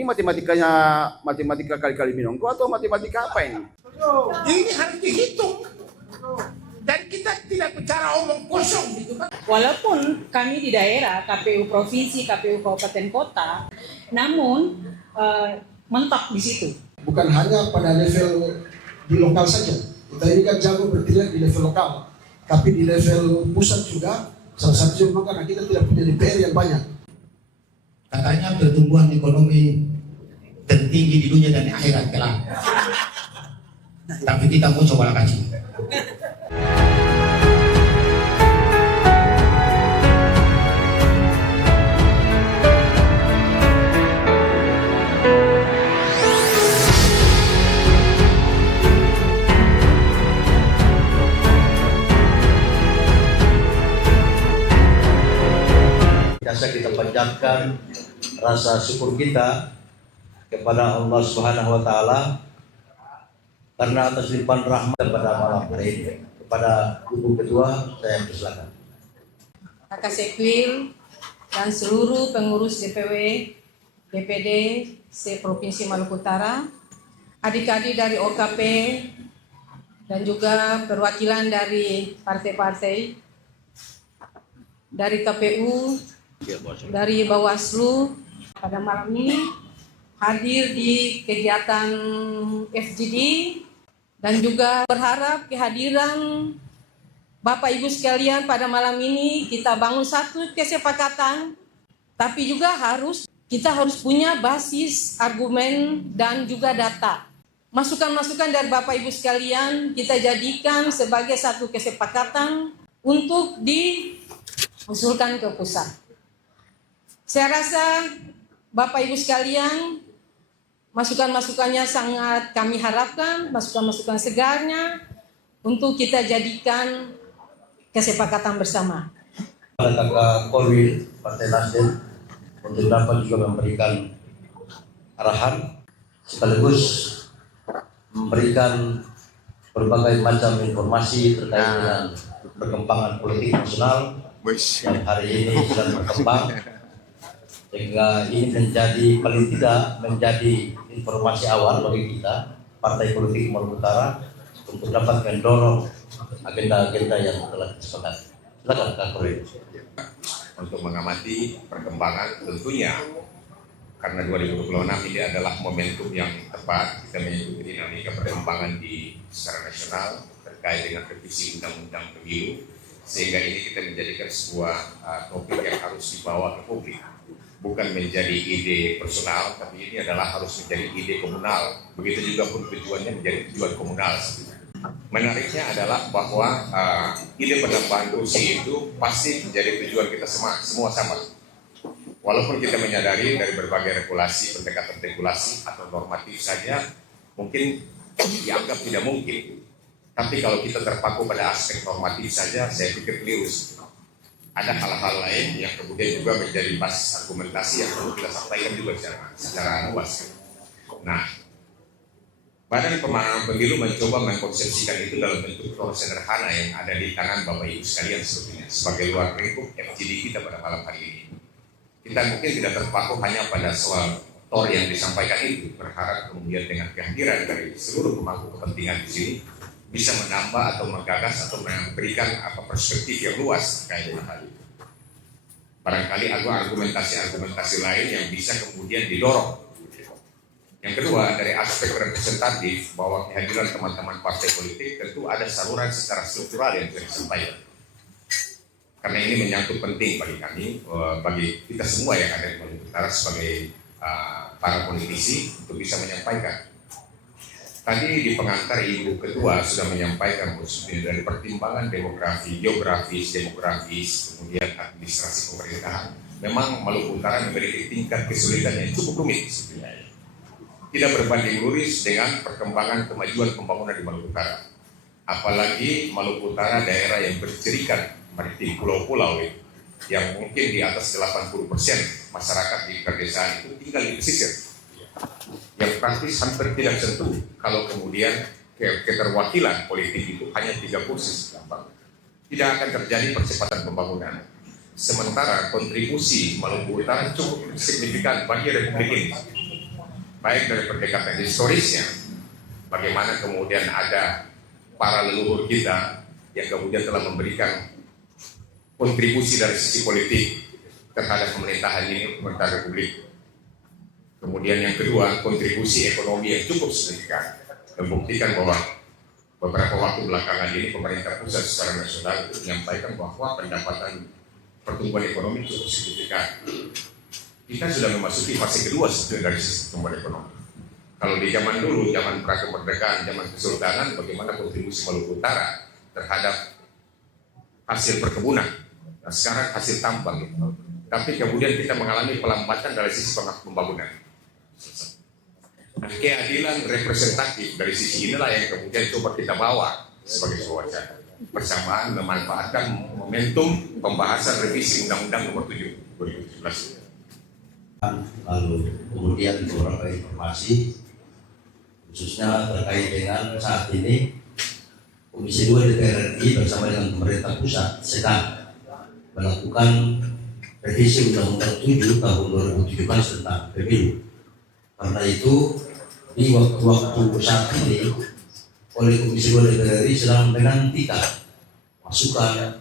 Ini matematika kali-kali minongko atau matematika apa ini? Ini harus dihitung. Dan kita tidak bicara omong kosong gitu kan. Walaupun kami di daerah, KPU provinsi, KPU kabupaten kota, namun mentok di situ. Bukan hanya pada level di lokal saja. Kita ini kan jago bertindak di level lokal, tapi di level pusat juga. Salah satu juga karena kita tidak punya DPR yang banyak. Katanya pertumbuhan ekonomi tertinggi di dunia dan di akhirat kelak. Tapi kita mau coba kaji. Biasa kita panjatkan rasa syukur kita kepada Allah Subhanahu wa taala karena atas limpahan rahmat pada malam hari ini. Kepada Ibu Ketua saya persilakan. Kakak Sekwil dan seluruh pengurus DPW, DPD se-Provinsi Maluku Utara, adik-adik dari OKP dan juga perwakilan dari partai-partai, dari KPU, dari Bawaslu, pada malam ini hadir di kegiatan FGD dan juga berharap kehadiran Bapak Ibu sekalian pada malam ini kita bangun satu kesepakatan, tapi juga kita harus punya basis argumen dan juga data. Masukan-masukan dari Bapak Ibu sekalian kita jadikan sebagai satu kesepakatan untuk diusulkan ke pusat. Saya rasa Bapak Ibu sekalian, masukan-masukannya sangat kami harapkan, masukan-masukan segarnya untuk kita jadikan kesepakatan bersama. Pada Kakak Korwil Partai Nasdem untuk dapat juga memberikan arahan sekaligus memberikan berbagai macam informasi terkait dengan perkembangan politik nasional yang hari ini sedang berkembang. Sehingga ini menjadi paling tidak menjadi informasi awal bagi kita partai politik Maluku Utara untuk dapat mendorong agenda-agenda yang telah disepakati. Silakan Kak Korwil. Untuk mengamati perkembangan tentunya karena 2026 ini adalah momentum yang tepat kita mengikuti dinamika perkembangan di secara nasional terkait dengan revisi undang-undang pemilu, sehingga ini kita menjadikan sebuah topik yang harus dibawa ke publik. Bukan menjadi ide personal, tapi ini adalah harus menjadi ide komunal. Begitu juga pun tujuannya menjadi tujuan komunal. Menariknya adalah bahwa ide penambahan kursi itu pasti menjadi tujuan kita semua sama. Walaupun kita menyadari dari berbagai regulasi, pendekatan regulasi atau normatif saja mungkin dianggap tidak mungkin. Tapi kalau kita terpaku pada aspek normatif saja, saya pikir keliru. Ada hal-hal lain yang kemudian juga menjadi basis argumentasi yang perlu kita sampaikan juga secara luas. Nah, Badan Pemenangan Pemilu mencoba mengkonsepsikan itu dalam bentuk proses sederhana yang ada di tangan Bapak Ibu sekalian sebetulnya sebagai luar lingkup FGD kita pada malam hari ini. Kita mungkin tidak terpaku hanya pada soal tor yang disampaikan itu, berharap kemudian dengan kehadiran dari seluruh pemangku kepentingan di sini bisa menambah atau menggagas atau memberikan perspektif yang luas terkait dengan hal itu. Barangkali ada argumentasi-argumentasi lain yang bisa kemudian didorong. Yang kedua, dari aspek representatif bahwa kehadiran teman-teman partai politik tentu ada saluran secara struktural yang bisa disampaikan. Karena ini menyangkut penting bagi kami, bagi kita semua yang ada di Maluku Utara sebagai para politisi untuk bisa menyampaikan. Tadi di pengantar Ibu Ketua sudah menyampaikan khususnya dari pertimbangan geografis, demografis, kemudian administrasi pemerintahan. Memang Maluku Utara memiliki tingkat kesulitan yang cukup rumit sebenarnya. Tidak berbanding lurus dengan perkembangan kemajuan pembangunan di Maluku Utara. Apalagi Maluku Utara daerah yang berserikat maritim pulau-pulau yang mungkin di atas 80% masyarakat di pedesaan itu tinggal di pesisir. Yang praktis hampir tidak sentuh kalau kemudian keterwakilan politik itu hanya 3 kursi. Tidak akan terjadi percepatan pembangunan. Sementara kontribusi Maluku Utara cukup signifikan bagi Republik ini. baik dari pendekatan historisnya, bagaimana kemudian ada para leluhur kita yang kemudian telah memberikan kontribusi dari sisi politik terhadap pemerintahan ini, pemerintahan Republik. Kemudian yang kedua, kontribusi ekonomi yang cukup signifikan, membuktikan bahwa beberapa waktu belakangan ini pemerintah pusat secara nasional itu menyampaikan bahwa pendapatan pertumbuhan ekonomi cukup signifikan. Kita sudah memasuki fase kedua dari sisi pertumbuhan ekonomi. Kalau di zaman dulu, zaman pra kemerdekaan, zaman kesultanan, bagaimana kontribusi Maluku Utara terhadap hasil perkebunan. Nah, sekarang hasil tambang. Tapi kemudian kita mengalami pelambatan dari sisi pembangunan. Nah, keadilan representatif dari sisi inilah yang kemudian coba kita bawa sebagai sebuah wacana. Bersamaan memanfaatkan momentum pembahasan revisi Undang-Undang Nomor 7 2017. Lalu kemudian beberapa informasi khususnya terkait dengan saat ini Komisi 2 DPR RI bersama dengan pemerintah pusat sedang melakukan revisi Undang-Undang 7 tahun 2017 tentang pemilu. Karena itu di waktu saat ini oleh Komisi 2 DPR RI sedang menantikan masukan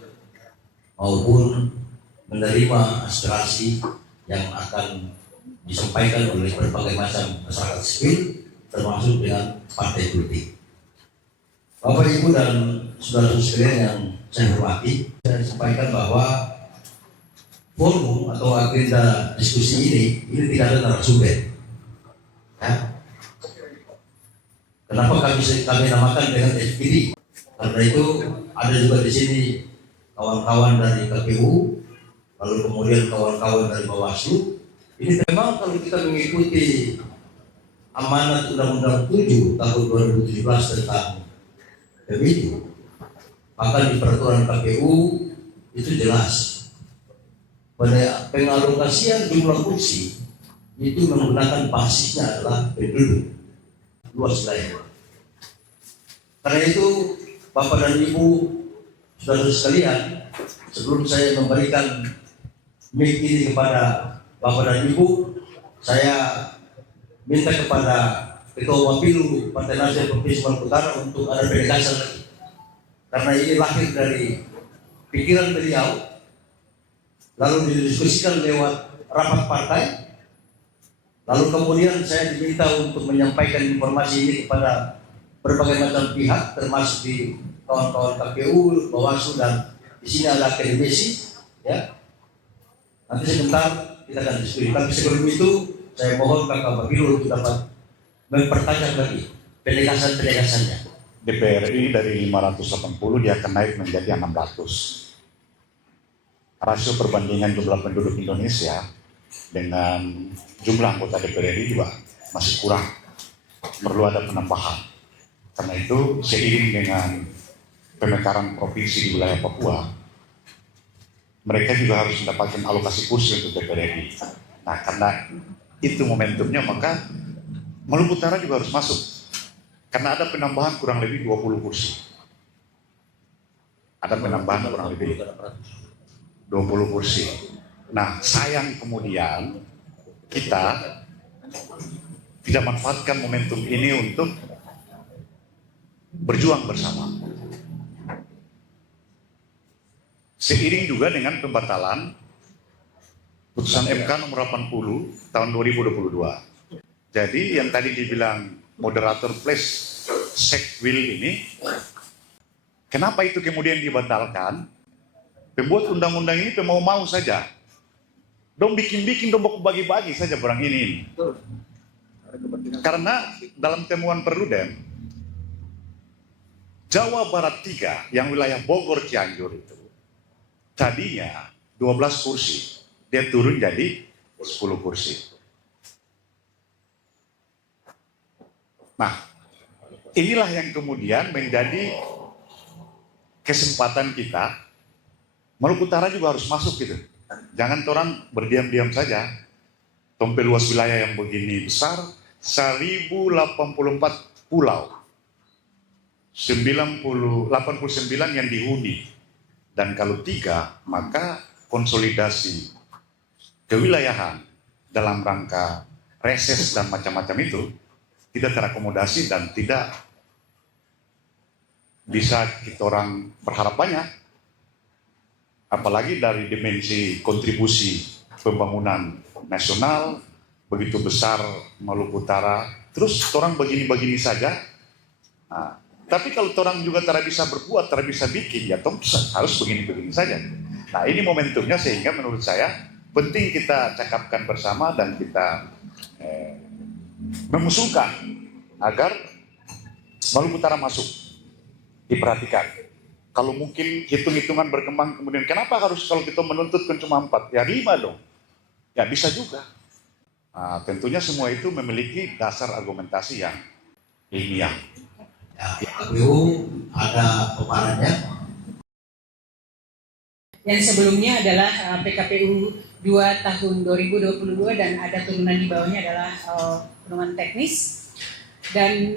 maupun menerima aspirasi yang akan disampaikan oleh berbagai macam masyarakat sipil termasuk dengan partai politik. Bapak, Ibu, dan saudara-saudara sekalian yang saya hormati, saya sampaikan bahwa forum atau agenda diskusi ini tidak ada narasumber. Ya. Kenapa kami namakan dengan FPD? Karena itu ada juga di sini kawan-kawan dari KPU, lalu kemudian kawan-kawan dari Bawaslu. Ini memang kalau kita mengikuti amanat Undang-Undang 7 tahun 2017 tentang pemilu, maka di peraturan KPU itu jelas pada pengalokasian jumlah kursi itu menggunakan basisnya adalah penduduk luas wilayah. Karena itu Bapak dan Ibu, saudara sekalian, sebelum saya memberikan mic ini kepada Bapak dan Ibu, saya minta kepada Ketua Wapilu Partai Nasdem Provinsi Maluku Utara untuk ada penegasan lagi. Karena ini lahir dari pikiran beliau, lalu didiskusikan lewat rapat partai. Lalu kemudian saya diminta untuk menyampaikan informasi ini kepada berbagai macam pihak, termasuk di kawan-kawan KPU, Bawaslu, dan di sini ada akademisi. Ya, nanti sebentar kita akan diskusi. Tapi sebelum itu saya mohon Kakak Wapilu untuk dapat mempertajam lagi penegasan-penegasannya. DPR RI dari 580 dia akan naik menjadi 600. Rasio perbandingan jumlah penduduk Indonesia dengan jumlah anggota DPR RI juga masih kurang, perlu ada penambahan. Karena itu seiring dengan pemekaran provinsi di wilayah Papua, mereka juga harus mendapatkan alokasi kursi untuk DPR RI. Nah, karena itu momentumnya, maka Maluku Utara juga harus masuk. Karena ada penambahan kurang lebih 20 kursi. Ada penambahan kurang lebih 20 kursi. Nah, sayang kemudian kita tidak manfaatkan momentum ini untuk berjuang bersama. Seiring juga dengan pembatalan putusan MK nomor 80 tahun 2022. Jadi yang tadi dibilang moderator plus Sekwil ini, kenapa itu kemudian dibatalkan? Pembuat undang-undang ini mau saja. Dong bikin-bikin, dong bagi-bagi saja barang ini. Karena dalam temuan Perludem, Jawa Barat 3 yang wilayah Bogor Cianjur itu tadinya 12 kursi, dia turun jadi 10 kursi. Nah, inilah yang kemudian menjadi kesempatan kita. Maluku Utara juga harus masuk gitu. Jangan orang berdiam-diam saja. Tompe luas wilayah yang begini besar, 1084 pulau. 89 yang dihuni. Dan kalau 3, maka konsolidasi kewilayahan dalam rangka reses dan macam-macam itu tidak terakomodasi dan tidak bisa kita orang berharap banyak. Apalagi dari dimensi kontribusi pembangunan nasional begitu besar Maluku Utara, terus orang begini-begini saja. Nah, tapi kalau orang juga tidak bisa berbuat, tidak bisa bikin, ya harus begini-begini saja. Nah, ini momentumnya sehingga menurut saya penting kita cakapkan bersama dan kita mengusulkan agar Maluku Utara masuk, diperhatikan. Kalau mungkin hitung-hitungan berkembang kemudian kenapa harus kalau kita menuntut cuma 4, ya 5 dong. Ya bisa juga. Nah, tentunya semua itu memiliki dasar argumentasi yang ilmiah. Ya, KPU ada peparannya. Yang sebelumnya adalah PKPU 2 tahun 2022 dan ada turunan di bawahnya adalah pedoman teknis. Dan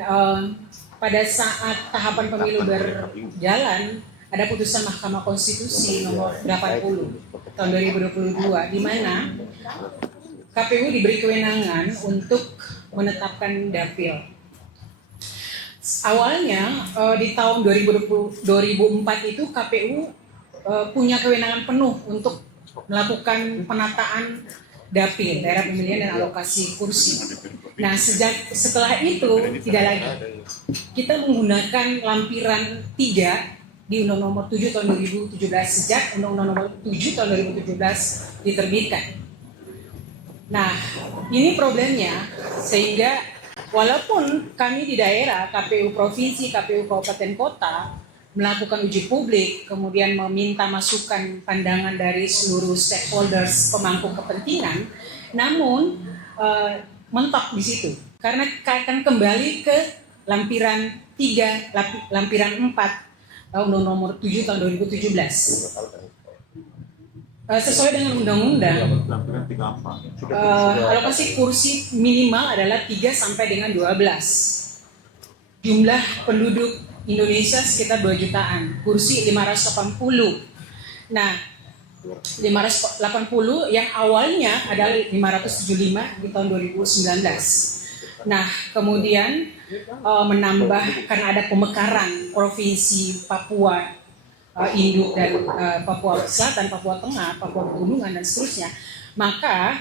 pada saat tahapan pemilu berjalan, ada putusan Mahkamah Konstitusi nomor 80 tahun 2022 di mana KPU diberi kewenangan untuk menetapkan dapil. Awalnya di tahun 2004 itu KPU punya kewenangan penuh untuk melakukan penataan dapil, daerah pemilihan dan alokasi kursi. Nah, setelah itu tidak lagi. Kita menggunakan lampiran 3 di Undang Nomor 7 tahun 2017 sejak Undang-Undang Nomor 7 tahun 2017 diterbitkan. Nah, ini problemnya sehingga walaupun kami di daerah, KPU provinsi, KPU kabupaten kota melakukan uji publik, kemudian meminta masukan pandangan dari seluruh stakeholders pemangku kepentingan, namun mentok di situ karena akan kembali ke lampiran 3, lampiran 4 Undang Nomor 7 tahun 2017. Sesuai dengan undang-undang, alokasi kursi minimal adalah 3 sampai dengan 12. Jumlah penduduk Indonesia sekitar 2 jutaan, kursi 580. Nah, 580 yang awalnya adalah 575 di tahun 2019. Nah, kemudian menambah karena ada pemekaran provinsi Papua Induk dan Papua Selatan, Papua Tengah, Papua Pegunungan dan seterusnya, maka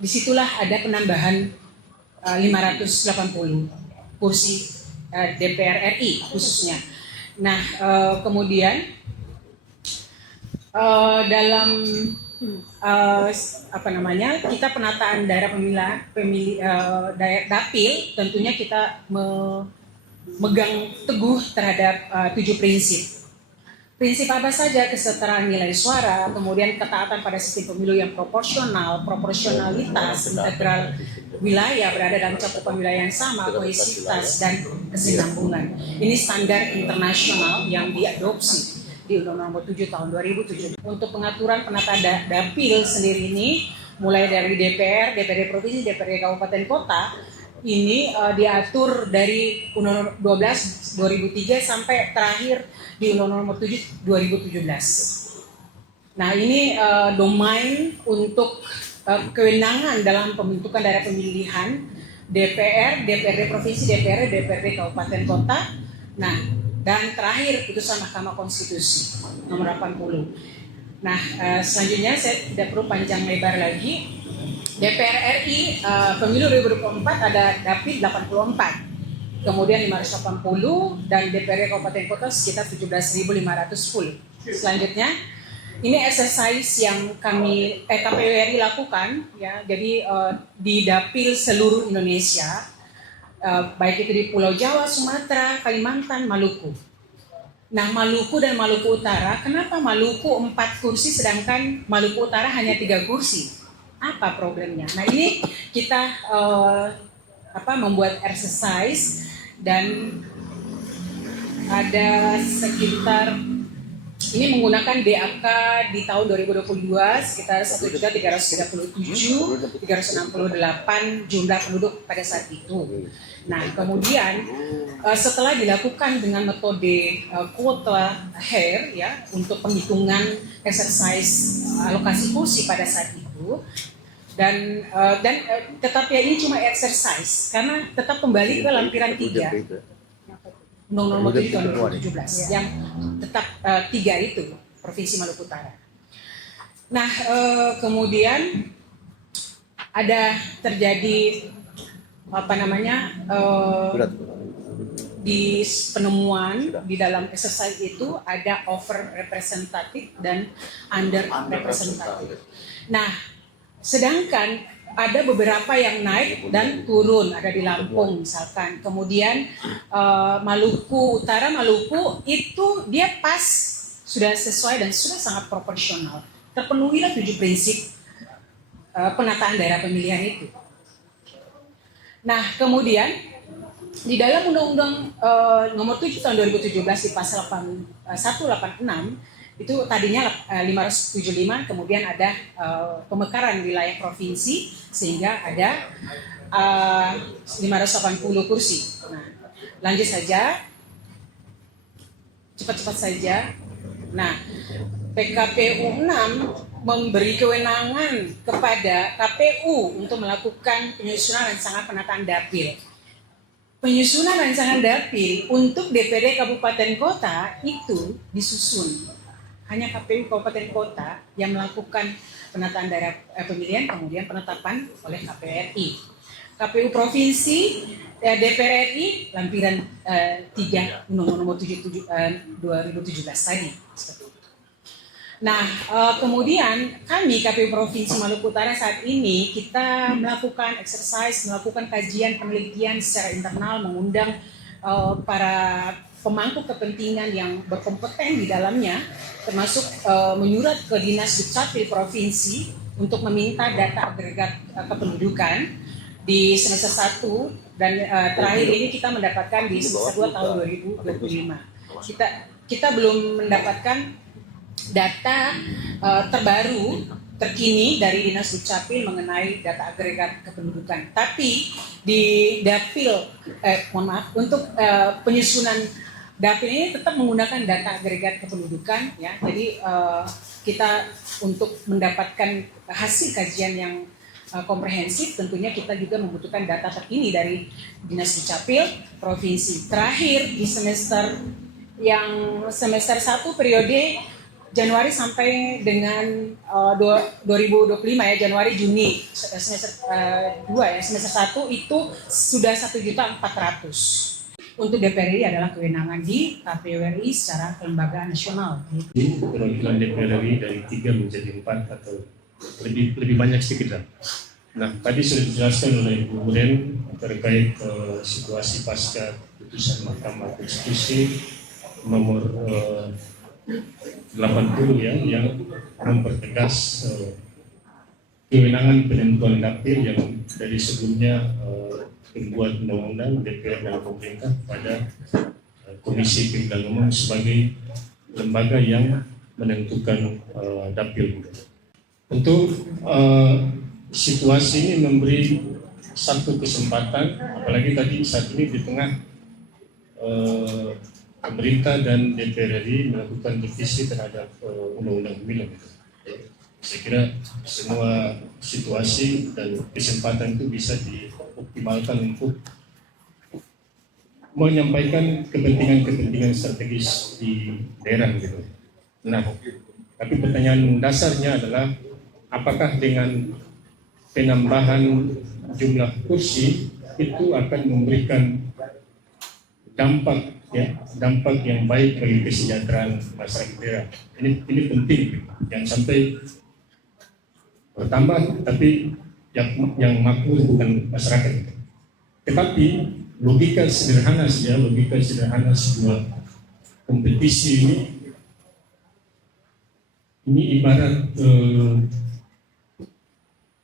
disitulah ada penambahan 580 kursi DPR RI khususnya. Nah, kemudian dalam kita penataan daerah dapil tentunya kita memegang teguh terhadap 7 prinsip. Prinsip apa saja? Kesetaraan nilai suara, kemudian ketaatan pada sistem pemilu yang proporsional, proporsionalitas, integral wilayah berada dalam cakupan wilayah yang sama, kohesivitas dan kesinambungan. Ini standar internasional yang diadopsi di Undang-Undang Nomor 7 tahun 2007. Untuk pengaturan penataan dapil sendiri ini, mulai dari DPR, DPRD provinsi, DPRD kabupaten kota, ini diatur dari Undang-Undang 12 2003 sampai terakhir di Undang-Undang Nomor 7 2017. Nah, ini domain untuk kewenangan dalam pembentukan daerah pemilihan DPR, DPRD provinsi, DPRD kabupaten kota. Nah, dan terakhir putusan Mahkamah Konstitusi nomor 80. Nah, selanjutnya saya tidak perlu panjang lebar lagi. DPR RI pemilu 2024 ada dapil 84. Kemudian 580 dan DPRD kabupaten kota sekitar 17.510. Selanjutnya ini exercise yang kami KPU RI lakukan ya. Jadi di dapil seluruh Indonesia, baik itu di Pulau Jawa, Sumatera, Kalimantan, Maluku. Nah, Maluku dan Maluku Utara, kenapa Maluku 4 kursi sedangkan Maluku Utara hanya 3 kursi? Apa problemnya? Nah, ini kita membuat exercise dan ada sekitar ini menggunakan DAK di tahun 2022 sekitar 1.337.368 jumlah penduduk pada saat itu. Nah, kemudian setelah dilakukan dengan metode quota hair ya untuk penghitungan exercise alokasi kursi pada saat itu, Tetap ya ini cuma exercise karena tetap kembali ke lampiran 3 Undang-Undang Nomor 7 tahun 2017 yang tetap 3 itu Provinsi Maluku Utara. Nah, kemudian ada terjadi di penemuan di dalam exercise itu ada over representatif dan under representatif. Nah, sedangkan ada beberapa yang naik dan turun, ada di Lampung misalkan. Kemudian Maluku Utara, Maluku itu dia pas, sudah sesuai dan sudah sangat proporsional. Terpenuhilah 7 prinsip penataan daerah pemilihan itu. Nah, kemudian di dalam Undang-Undang Nomor 7 tahun 2017 di pasal 186 itu tadinya 575, kemudian ada pemekaran wilayah provinsi sehingga ada 580 kursi. Nah, lanjut saja, cepat-cepat saja. Nah, PKPU 6 memberi kewenangan kepada KPU untuk melakukan penyusunan rancangan penataan dapil. Penyusunan rancangan dapil untuk DPD Kabupaten Kota itu disusun. Hanya KPU Kabupaten Kota yang melakukan penataan daerah pemilihan, kemudian penetapan oleh KPU RI. KPU Provinsi, DPR RI, lampiran 3 Undang-Undang Nomor 7 2017 tadi. Nah, kemudian kami KPU Provinsi Maluku Utara saat ini kita melakukan exercise, melakukan kajian penelitian secara internal, mengundang para pemangku kepentingan yang berkompeten di dalamnya, termasuk menyurat ke Dinas Dukcapil Provinsi untuk meminta data agregat kependudukan di semester 1 dan terakhir ini kita mendapatkan di semester 2 tahun 2025. Kita belum mendapatkan data terbaru terkini dari Dinas Dukcapil mengenai data agregat kependudukan. Tapi di dapil, untuk penyusunan dapil ini tetap menggunakan data agregat kependudukan, ya. Jadi kita untuk mendapatkan hasil kajian yang komprehensif, tentunya kita juga membutuhkan data terkini dari Dinas Dukcapil Provinsi. Terakhir di semester 1 periode Januari sampai dengan 2025 ya, Januari Juni semester 2 ya, semester 1 itu sudah 1.400.000. Untuk DPR RI adalah kewenangan di KPU RI secara kelembagaan nasional. Perwakilan DPR RI dari 3 menjadi 4 atau lebih banyak sedikit lah. Nah, tadi sudah dijelaskan oleh Ibu Buren terkait situasi pasca putusan Mahkamah Konstitusi nomor 80 ya, yang mempertegas kewenangan penentuan dapil yang dari sebelumnya pembuat undang-undang DPR dan pemerintah pada Komisi Pemilihan Umum sebagai lembaga yang menentukan dapil. Tentu situasi ini memberi satu kesempatan, apalagi tadi saat ini di tengah pemerintah dan DPR RI melakukan revisi terhadap undang-undang pemilu. Saya kira semua situasi dan kesempatan itu bisa dioptimalkan untuk menyampaikan kepentingan-kepentingan strategis di daerah gitu. Nah, tapi pertanyaan dasarnya adalah apakah dengan penambahan jumlah kursi itu akan memberikan dampak yang baik bagi kesejahteraan masyarakat daerah. Ini penting, jangan sampai bertambah tapi yang makmur bukan masyarakat. Tetapi logika sederhana sebuah kompetisi ini ibarat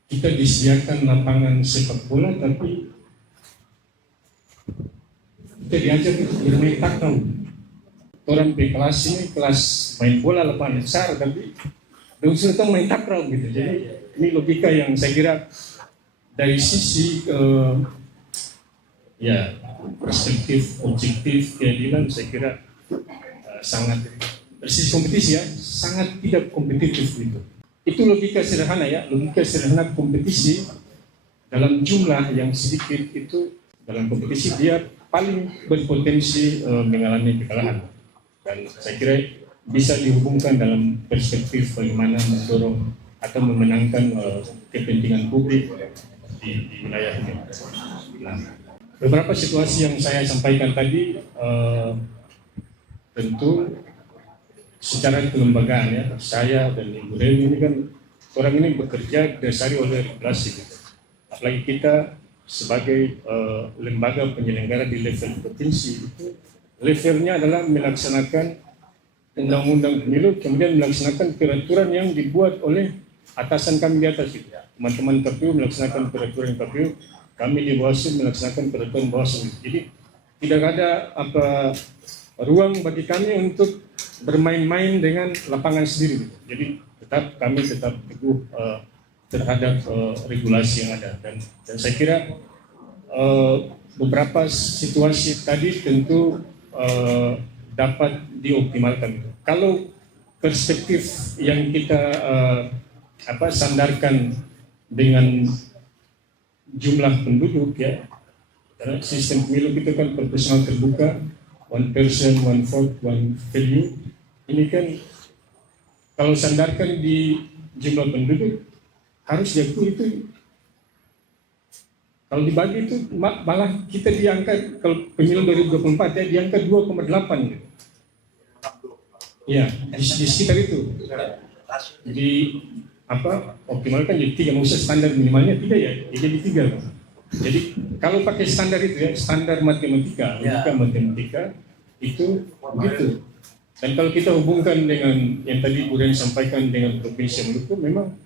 kita disediakan lapangan sepak bola tapi kita diajak bermain takraw. Orang di kelas ini kelas main bola lapangan besar tapi usul itu main takraw gitu. Jadi ini logika yang saya kira dari sisi perspektif objektif keadilan saya kira sangat dari sisi kompetisi ya sangat tidak kompetitif gitu. itu logika sederhana ya, logika sederhana kompetisi dalam jumlah yang sedikit itu dalam kompetisi dia paling berpotensi mengalami kekalahan. Dan saya kira bisa dihubungkan dalam perspektif bagaimana mendorong atau memenangkan kepentingan publik di wilayah ini. Nah, beberapa situasi yang saya sampaikan tadi tentu secara kelembagaan ya, saya dan Ibu Reni ini kan orang ini bekerja dasari oleh regulasi gitu. Apalagi kita sebagai lembaga penyelenggara di level provinsi itu levelnya adalah melaksanakan undang-undang pemilu, kemudian melaksanakan peraturan yang dibuat oleh atasan kami di atas itu. Teman-teman KPU melaksanakan peraturan KPU, kami di Bawaslu melaksanakan peraturan Bawaslu. Jadi tidak ada ruang bagi kami untuk bermain-main dengan lapangan sendiri. Jadi kami tetap teguh terhadap regulasi yang ada. Dan saya kira beberapa situasi tadi tentu dapat dioptimalkan. Kalau perspektif yang kita sandarkan dengan jumlah penduduk ya, karena sistem pemilu kita kan proporsional terbuka, one person, one vote, one value. Ini kan kalau sandarkan di jumlah penduduk harus diakui itu. Kalau dibagi itu malah kita diangkat kalau pemilu 2024 ya diangkat 2,8 gitu. Ya, di sekitar itu. Jadi optimalkan jadi 3, maksudnya standar minimalnya 3 ya, jadi 3. Jadi kalau pakai standar itu ya, standar matematika, matematika itu begitu. Dan kalau kita hubungkan dengan yang tadi Bu Reni sampaikan dengan Provinsi Maluku, memang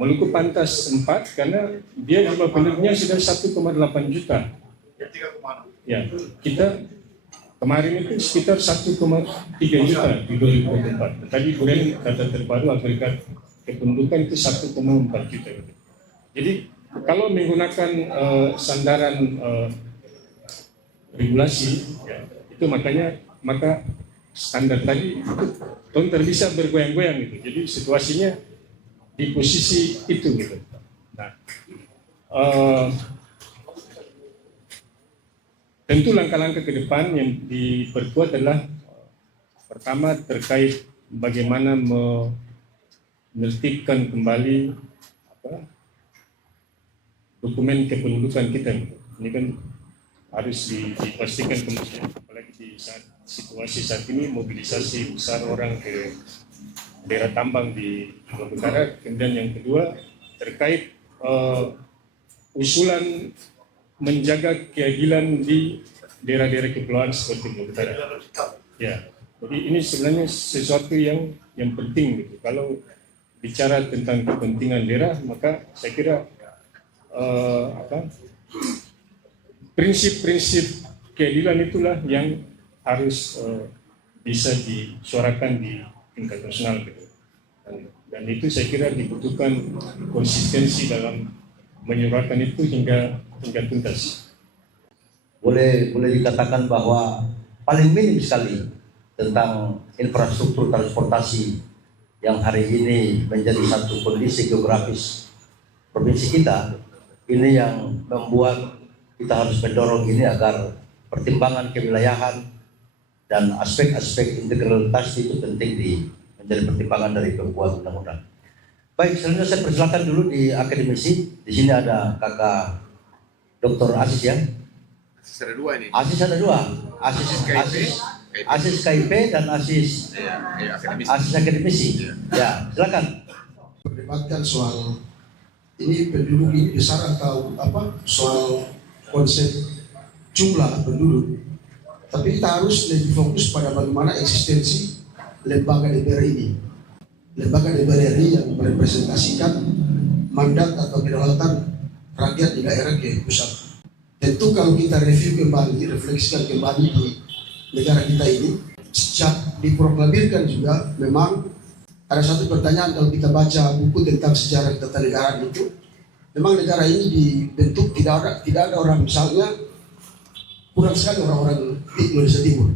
Maluku pantas 4 karena dia jumlah penduduknya sudah 1,8 juta. Ya, kita kemarin itu sekitar 1,3 juta di 2024. Tadi Bu Reni data terbaru agregat kependudukan itu 1,4 juta. Jadi kalau menggunakan sandaran regulasi, ya, itu maka standar tadi itu bisa bergoyang-goyang gitu. Jadi situasinya di posisi itu gitu. Nah, tentu langkah-langkah ke depan yang diperkuat adalah pertama terkait bagaimana menertibkan kembali dokumen kependudukan kita. Ini kan harus dipastikan kemudian, apalagi di situasi saat ini mobilisasi besar orang ke daerah tambang di Maluku Utara. Kemudian yang kedua terkait usulan menjaga keadilan di daerah-daerah kepulauan seperti Maluku Utara. Ya, jadi ini sebenarnya sesuatu yang penting gitu. Kalau bicara tentang kepentingan daerah, maka saya kira prinsip-prinsip keadilan itulah yang harus bisa disuarakan di tingkat nasional gitu. Dan itu saya kira dibutuhkan konsistensi dalam menyuarakan itu hingga tuntas. Boleh dikatakan bahwa paling minim sekali tentang infrastruktur transportasi yang hari ini menjadi satu kondisi geografis provinsi kita, ini yang membuat kita harus mendorong ini agar pertimbangan kewilayahan dan aspek-aspek integralitas itu penting menjadi pertimbangan dari pembuat undang-undang. Baik, selanjutnya saya persilakan dulu di akademisi. Di sini ada kakak Dr. Asis ya. Asis ada 2 ini. Asis ada 2. Asis KIP dan Asis akademisi. Ya, silakan. Perdebatkan soal ini penduduk ini besar atau soal konsep jumlah penduduk. Tapi kita harus lebih fokus pada bagaimana eksistensi lembaga DPR ini. Lembaga DPR ini yang merepresentasikan mandat atau kedaulatan rakyat di daerah ke pusat. Tentu kalau kita review kembali, refleksikan kembali di negara kita ini, sejak diproklamirkan juga memang ada satu pertanyaan kalau kita baca buku tentang sejarah ketatanegaraan itu, memang negara ini dibentuk tidak ada orang, misalnya kurang sekali orang-orang di Indonesia Timur.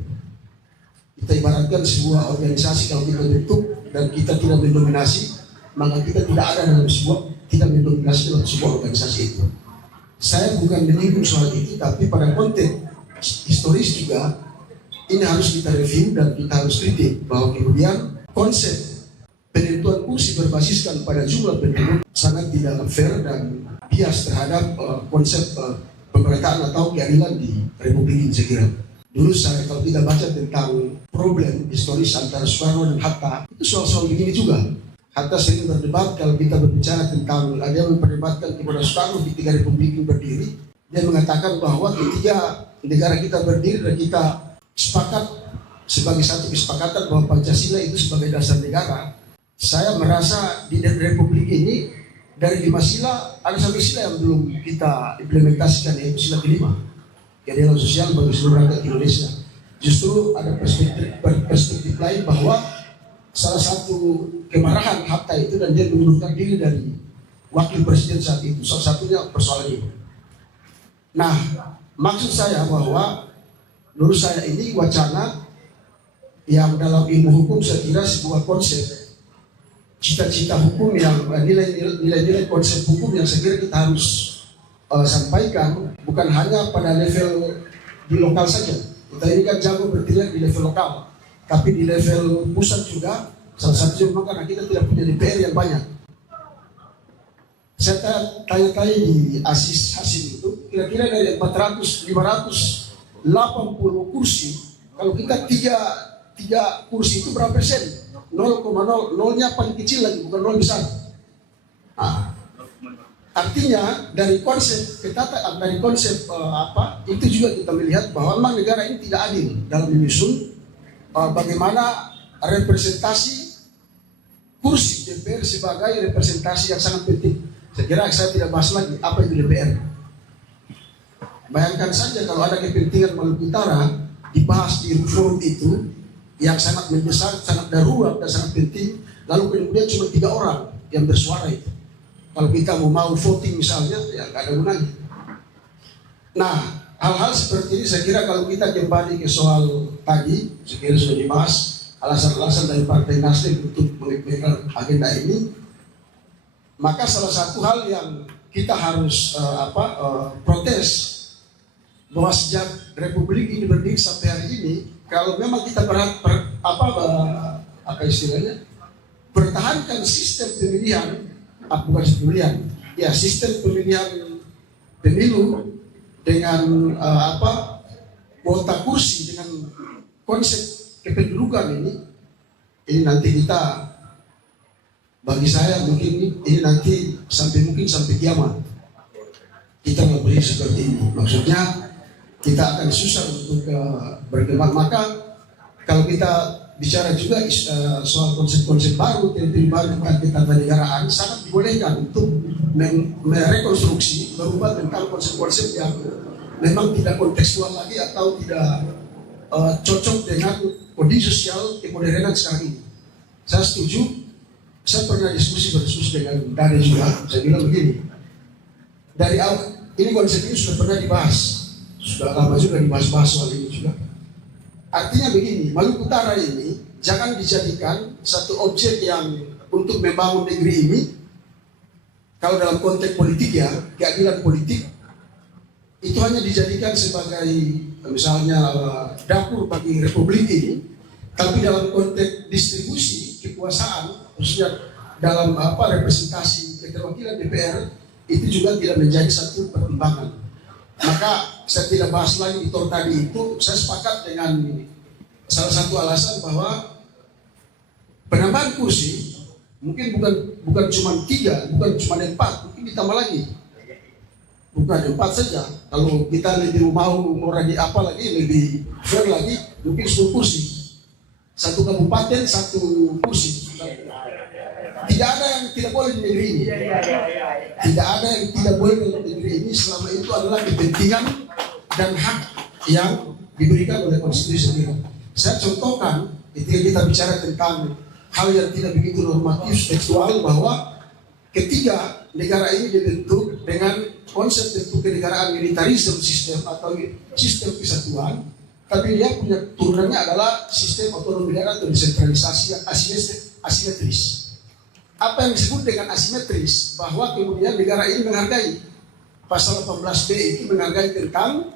Kita ibaratkan sebuah organisasi kalau kita bentuk dan kita tidak mendominasi, maka kita tidak ada dalam tidak mendominasi dalam sebuah organisasi itu. Saya bukan menyinggung soal itu, tapi pada konteks historis juga ini harus kita review dan kita harus kritik bahwa kemudian konsep penentuan kursi berbasiskan pada jumlah penduduk sangat tidak fair dan bias terhadap konsep pemerintahan atau keadilan di Republik ini, saya kira. Dulu kalau kita baca tentang problem historis antara Soekarno dan Hatta, itu soal-soal begini juga. Hatta sering berdebat kalau kita berbicara tentang, ada yang memperdebatkan kepada Soekarno ketika Republik ini berdiri. Dia mengatakan bahwa ketika negara kita berdiri dan kita sepakat sebagai satu kesepakatan bahwa Pancasila itu sebagai dasar negara, saya merasa di Republik ini dari 5 sila ada 1 sila yang belum kita implementasikan, yaitu sila kelima, keadilan sosial bagi seluruh rakyat Indonesia. Justru ada perspektif lain bahwa salah satu kemarahan Hatta itu dan dia mengundurkan diri dari wakil presiden saat itu, salah satunya persoalan ini. Nah, maksud saya bahwa menurut saya ini wacana yang dalam ilmu hukum saya kira sebuah konsep cita-cita hukum yang nilai-nilai konsep hukum yang saya kira kita harus sampaikan bukan hanya pada level di lokal saja. Kita ini kan jago bertindak di level lokal, tapi di level pusat juga. Salah satunya memang karena kita tidak punya DPR yang banyak. Saya tanya-tanya di Asis Hasim itu, kira-kira dari 400-580 kursi, kalau kita tiga kursi itu berapa persen? 0,0, nolnya paling kecil lagi, bukan nol besar. Nah, artinya dari konsep itu juga kita melihat bahwa memang negara ini tidak adil dalam menyusun bagaimana representasi kursi DPR sebagai representasi yang sangat penting. Saya kira saya tidak bahas lagi apa itu DPR. Bayangkan saja kalau ada kepentingan Maluku Utara dibahas di forum itu yang sangat mendesak, sangat darurat dan sangat penting, lalu kemudian cuma 3 orang yang bersuara itu. Kalau kita mau voting misalnya, ya nggak ada gunanya. Nah, hal-hal seperti ini saya kira kalau kita kembali ke soal tadi, saya kira sudah dibahas alasan-alasan dari Partai Nasdem untuk mengimplementasikan agenda ini, maka salah satu hal yang kita harus protes bahwa sejak Republik ini berdiri sampai hari ini, kalau memang kita pertahankan sistem pemilihan, sistem pemilihan pemilu dengan kuota kursi dengan konsep kependudukan ini nanti kita, bagi saya mungkin ini nanti sampai kiamat kita nggak boleh seperti ini. Maksudnya kita akan susah untuk berkembang. Maka kalau kita bicara juga soal konsep-konsep baru, template baru bukan ketatanegaraan, sangat dibolehkan untuk merekonstruksi, berubah tentang konsep-konsep yang memang tidak kontekstual lagi atau tidak cocok dengan kondisi sosial kemodernan sekarang ini. Saya setuju. Saya pernah diskusi dengan Dade juga. Saya bilang begini, dari awal ini konsep ini sudah pernah dibahas, sudah lama juga dibahas soal ini juga. Artinya begini, Maluku Utara ini jangan dijadikan satu objek yang untuk membangun negeri ini. Kalau dalam konteks politik ya, keadilan politik itu hanya dijadikan sebagai misalnya dapur bagi Republik ini, tapi dalam konteks distribusi kekuasaan, khususnya dalam representasi keterwakilan DPR, itu juga tidak menjadi satu pertimbangan. Maka saya tidak bahas lagi itu tadi itu. Saya sepakat dengan salah satu alasan bahwa penambahan kursi mungkin bukan cuma 3, bukan cuma 4, mungkin ditambah lagi. Bukan 4 saja. Kalau kita lebih mau lagi lebih fair lagi, mungkin 10 kursi. 1 kabupaten 1 kursi. Tidak ada yang tidak boleh di negeri ini. Tidak ada yang tidak boleh di negeri ini selama itu adalah kepentingan dan hak yang diberikan oleh konstitusi sendiri. Saya contohkan ketika kita bicara tentang hal yang tidak begitu normatif tekstual, bahwa ketiga negara ini dibentuk dengan konsep bentuk kenegaraan militarisme sistem atau sistem kesatuan, tapi dia punya turunannya adalah sistem otonomi daerah atau desentralisasi yang asimetris. apa yang disebut dengan asimetris, bahwa kemudian negara ini menghargai pasal 18B itu menghargai tentang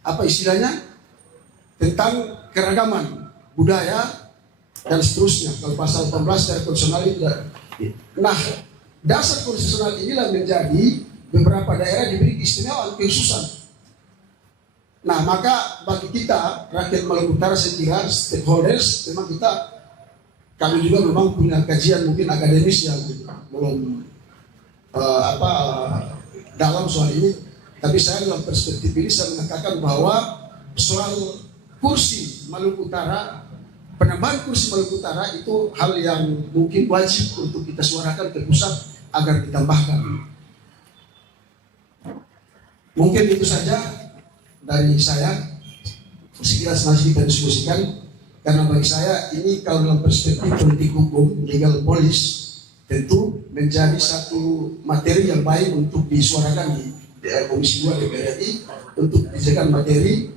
apa istilahnya, tentang keragaman budaya dan seterusnya. Kalau pasal 18 dari konstitusional itu, nah dasar konstitusional inilah menjadi beberapa daerah diberi keistimewaan, kekhususan. Nah, maka bagi kita rakyat Maluku Utara, saya kira stakeholders, memang kami juga memang punya kajian mungkin akademis yang belum dalam soal ini. Tapi saya dalam perspektif ini saya mengatakan bahwa soal kursi Maluku Utara, penambahan kursi Maluku Utara itu hal yang mungkin wajib untuk kita suarakan ke pusat agar ditambahkan. Mungkin itu saja dari saya. Sekilas masih kita diskusikan, karena bagi saya ini kalau dalam perspektif politik hukum, legal police, tentu menjadi satu materi yang baik untuk disuarakan di Komisi 2 DPR RI, untuk dijadikan materi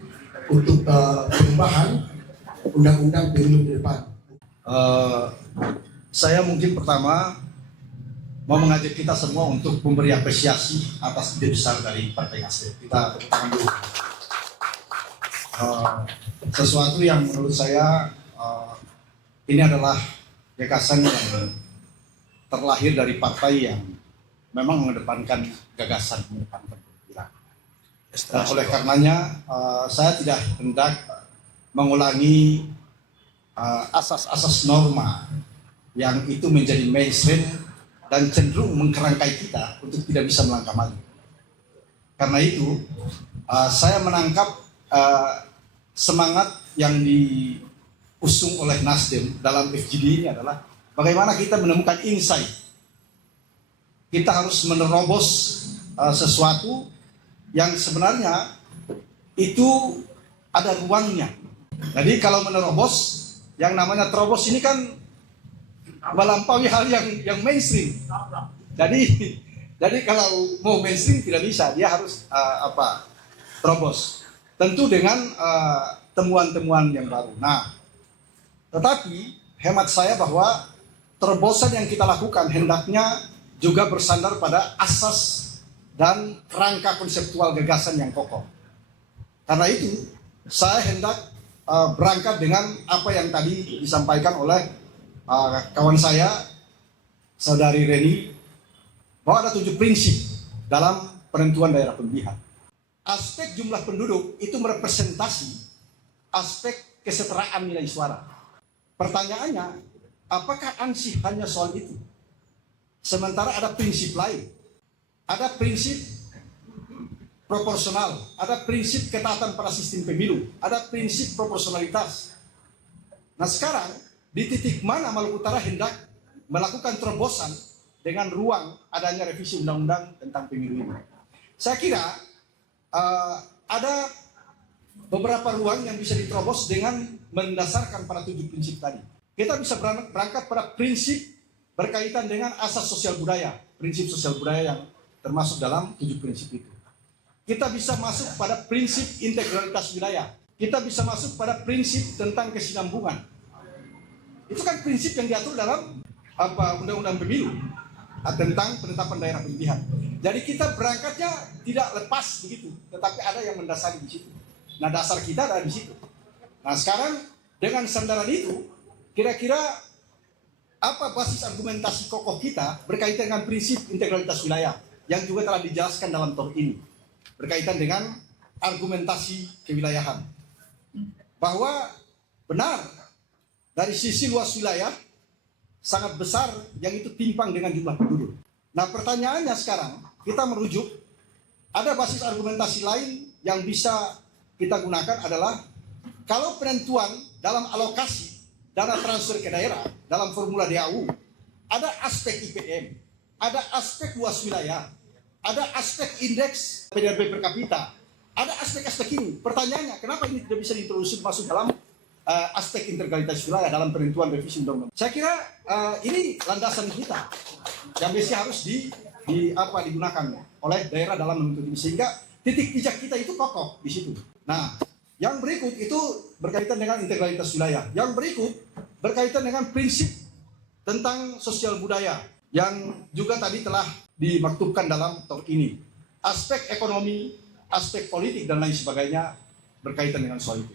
untuk perubahan undang-undang pemilu ke depan. Saya mungkin pertama mau mengajak kita semua untuk memberi apresiasi atas ide besar dari Partai Nasdem. Kita tepuk tangan dulu. Sesuatu yang menurut saya ini adalah gagasan yang terlahir dari partai yang memang mengedepankan gagasan, mengedepankan pemikiran. Oleh karenanya saya tidak hendak mengulangi asas-asas norma yang itu menjadi mainstream dan cenderung mengkerangkai kita untuk tidak bisa melangkah maju. Karena itu saya menangkap semangat yang diusung oleh Nasdem dalam FGD ini adalah bagaimana kita menemukan insight. Kita harus menerobos sesuatu yang sebenarnya itu ada ruangnya. Jadi kalau menerobos, yang namanya terobos ini kan melampaui hal yang mainstream. Jadi kalau mau mainstream tidak bisa, dia harus terobos. Tentu dengan temuan-temuan yang baru. Nah, tetapi hemat saya bahwa terobosan yang kita lakukan hendaknya juga bersandar pada asas dan rangka konseptual gagasan yang kokoh. Karena itu, saya hendak berangkat dengan apa yang tadi disampaikan oleh kawan saya, Saudari Reni, bahwa ada 7 prinsip dalam penentuan daerah pemilihan. Aspek jumlah penduduk itu merepresentasi aspek kesetaraan nilai suara. Pertanyaannya, apakah ansih hanya soal itu? Sementara ada prinsip lain. Ada prinsip proporsional, ada prinsip ketaatan pada sistem pemilu, ada prinsip proporsionalitas. Nah sekarang, di titik mana Maluku Utara hendak melakukan terobosan dengan ruang adanya revisi undang-undang tentang pemilu ini? Saya kira ada beberapa ruang yang bisa diterobos dengan mendasarkan pada 7 prinsip tadi. Kita bisa berangkat pada prinsip berkaitan dengan asas sosial budaya, prinsip sosial budaya yang termasuk dalam 7 prinsip itu. Kita bisa masuk pada prinsip integralitas wilayah. Kita bisa masuk pada prinsip tentang kesinambungan. Itu kan prinsip yang diatur dalam undang-undang pemilu tentang penetapan daerah pemilihan. Jadi kita berangkatnya tidak lepas begitu, tetapi ada yang mendasari di situ. Nah, dasar kita ada di situ. Nah, sekarang dengan sandaran itu, kira-kira apa basis argumentasi kokoh kita berkaitan dengan prinsip integralitas wilayah yang juga telah dijelaskan dalam TOR ini, berkaitan dengan argumentasi kewilayahan. Bahwa benar dari sisi luas wilayah sangat besar yang itu timpang dengan jumlah penduduk. Nah, pertanyaannya sekarang kita merujuk, ada basis argumentasi lain yang bisa kita gunakan adalah kalau penentuan dalam alokasi dana transfer ke daerah dalam formula DAU, ada aspek IPM, ada aspek luas wilayah, ada aspek indeks PDB per kapita, ada aspek-aspek ini. Pertanyaannya, kenapa ini tidak bisa diintroduksi masuk dalam aspek integralitas wilayah dalam penentuan revisi undang-undang? Saya kira ini landasan kita yang biasanya harus digunakan oleh daerah dalam menuntut ini, sehingga titik pijak kita itu kokoh di situ. Nah, yang berikut itu berkaitan dengan integralitas wilayah. Yang berikut berkaitan dengan prinsip tentang sosial budaya. yang juga tadi telah dimaktubkan dalam TOK ini. Aspek ekonomi, aspek politik, dan lain sebagainya berkaitan dengan soal itu.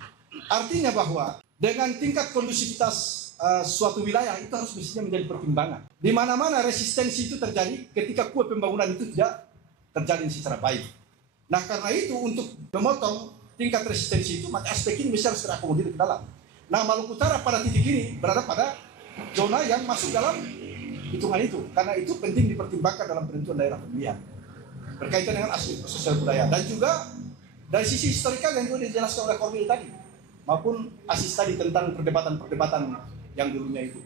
Artinya bahwa dengan tingkat kondusivitas suatu wilayah itu harus mestinya menjadi pertimbangan. Di mana-mana resistensi itu terjadi ketika kue pembangunan itu tidak terjalin secara baik. Nah, karena itu untuk memotong tingkat resistensi itu, maka aspek ini bisa harus terakomodir ke dalam. Nah, Maluku Utara pada titik ini berada pada zona yang masuk dalam hitungan itu, karena itu penting dipertimbangkan dalam penentuan daerah pemilihan berkaitan dengan aspek sosial budaya, dan juga dari sisi historikal yang juga dijelaskan oleh Korwil tadi, maupun Asis tadi tentang perdebatan-perdebatan yang dulunya itu.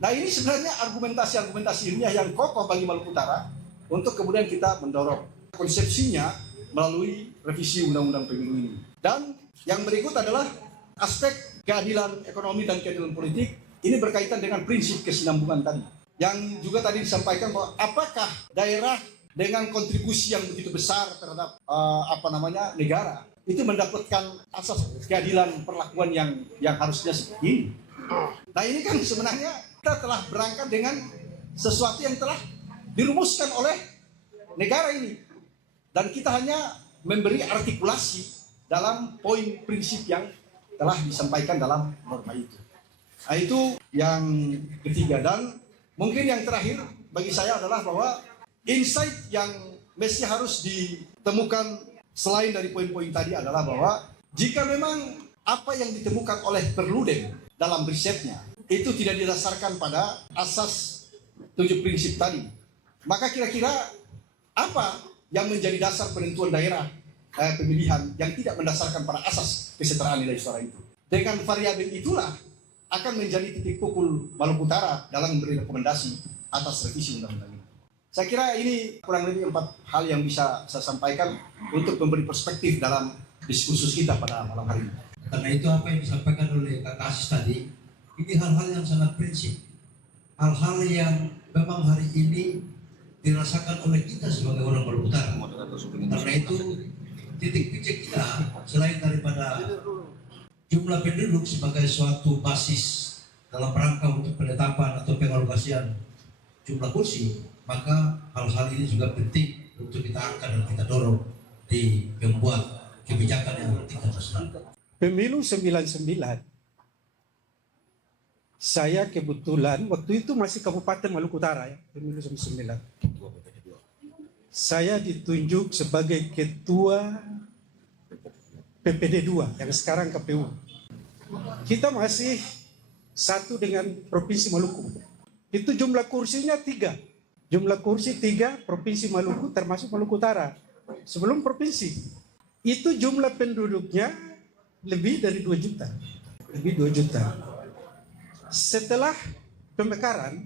Nah, ini sebenarnya argumentasi ilmiah yang kokoh bagi Maluku Utara untuk kemudian kita mendorong konsepsinya melalui revisi Undang-Undang Pemilu ini. Dan yang berikut adalah aspek keadilan ekonomi dan keadilan politik. Ini berkaitan dengan prinsip kesinambungan tadi, yang juga tadi disampaikan bahwa apakah daerah dengan kontribusi yang begitu besar terhadap negara itu mendapatkan asas keadilan perlakuan yang harusnya seperti ini. Nah, ini kan sebenarnya kita telah berangkat dengan sesuatu yang telah dirumuskan oleh negara ini, dan kita hanya memberi artikulasi dalam poin prinsip yang telah disampaikan dalam norma itu. Nah, itu yang ketiga. Dan mungkin yang terakhir bagi saya adalah bahwa insight yang mesti harus ditemukan selain dari poin-poin tadi adalah bahwa jika memang apa yang ditemukan oleh Perludem dalam risetnya itu tidak didasarkan pada asas 7 prinsip tadi, maka kira-kira apa yang menjadi dasar penentuan daerah pemilihan yang tidak mendasarkan pada asas kesetaraan nilai suara itu? Dengan variabel itulah akan menjadi titik pukul Maluku Utara dalam memberi rekomendasi atas revisi undang-undang ini. Saya kira ini kurang lebih 4 hal yang bisa saya sampaikan untuk memberi perspektif dalam diskursus kita pada malam hari ini. Karena itu apa yang disampaikan oleh Kak Asis tadi, ini hal-hal yang sangat prinsip. Hal-hal yang memang hari ini dirasakan oleh kita sebagai orang Maluku Utara. Karena itu titik pijak kita selain daripada jumlah penduduk sebagai suatu basis dalam rangka untuk penetapan atau pengalokasian jumlah kursi, maka hal-hal ini juga penting untuk kita angkat dan kita dorong di membuat kebijakan yang tingkat nasional. Pemilu 99, saya kebetulan waktu itu masih Kabupaten Maluku Utara ya, pemilu 99. Saya ditunjuk sebagai ketua PPD 2 yang sekarang KPU. Kita masih satu dengan Provinsi Maluku. Itu jumlah kursinya 3. Jumlah kursi 3 Provinsi Maluku termasuk Maluku Utara. Sebelum provinsi. Itu jumlah penduduknya lebih dari 2 juta. Lebih 2 juta. Setelah pemekaran,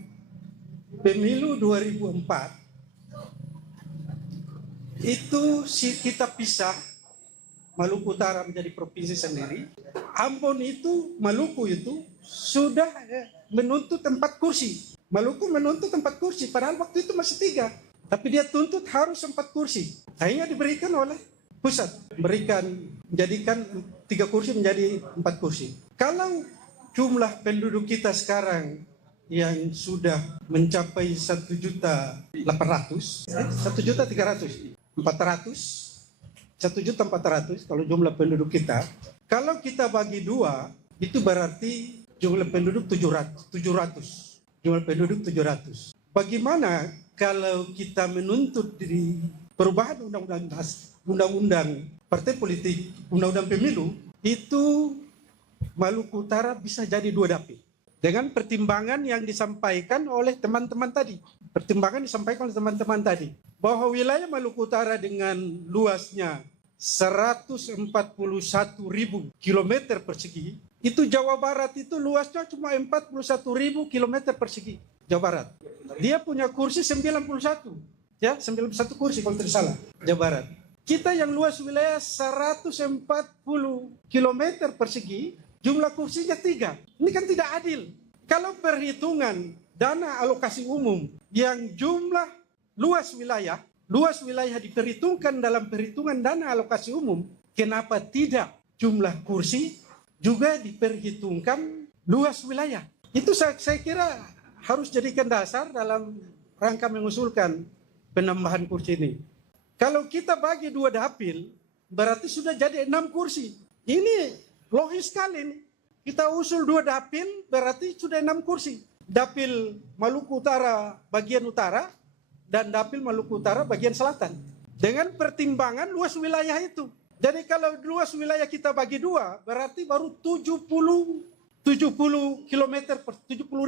pemilu 2004, itu kita pisah Maluku Utara menjadi provinsi sendiri. Ambon itu, Maluku itu sudah menuntut 4 kursi. Maluku menuntut 4 kursi, padahal waktu itu masih 3. Tapi dia tuntut harus 4 kursi. Akhirnya diberikan oleh pusat, menjadikan 3 kursi menjadi 4 kursi. Kalau jumlah penduduk kita sekarang yang sudah mencapai 1.800.000, 1.300.000, 1.400.000 kalau jumlah penduduk kita. Kalau kita bagi 2, itu berarti jumlah penduduk 700. Jumlah penduduk 700. Bagaimana kalau kita menuntut di perubahan undang-undang partai politik, undang-undang pemilu, itu Maluku Utara bisa jadi 2 dapil. Dengan pertimbangan yang disampaikan oleh teman-teman tadi. Pertimbangan disampaikan oleh teman-teman tadi. Bahwa wilayah Maluku Utara dengan luasnya 141.000 km persegi, itu Jawa Barat itu luasnya cuma 41.000 km persegi. Jawa Barat. Dia punya kursi 91. Ya, 91 kursi kalau tidak salah. Jawa Barat. Kita yang luas wilayah 140 km persegi, jumlah kursinya 3. Ini kan tidak adil. Kalau perhitungan dana alokasi umum yang jumlah luas wilayah diperhitungkan dalam perhitungan dana alokasi umum, kenapa tidak jumlah kursi juga diperhitungkan luas wilayah? Itu saya kira harus jadikan dasar dalam rangka mengusulkan penambahan kursi ini. Kalau kita bagi 2 dapil, berarti sudah jadi 6 kursi. Ini logis sekali nih. Kita usul 2 dapil, berarti sudah 6 kursi. Dapil Maluku Utara bagian utara, dan dapil Maluku Utara bagian selatan. Dengan pertimbangan luas wilayah itu. Jadi kalau luas wilayah kita bagi 2, berarti baru 70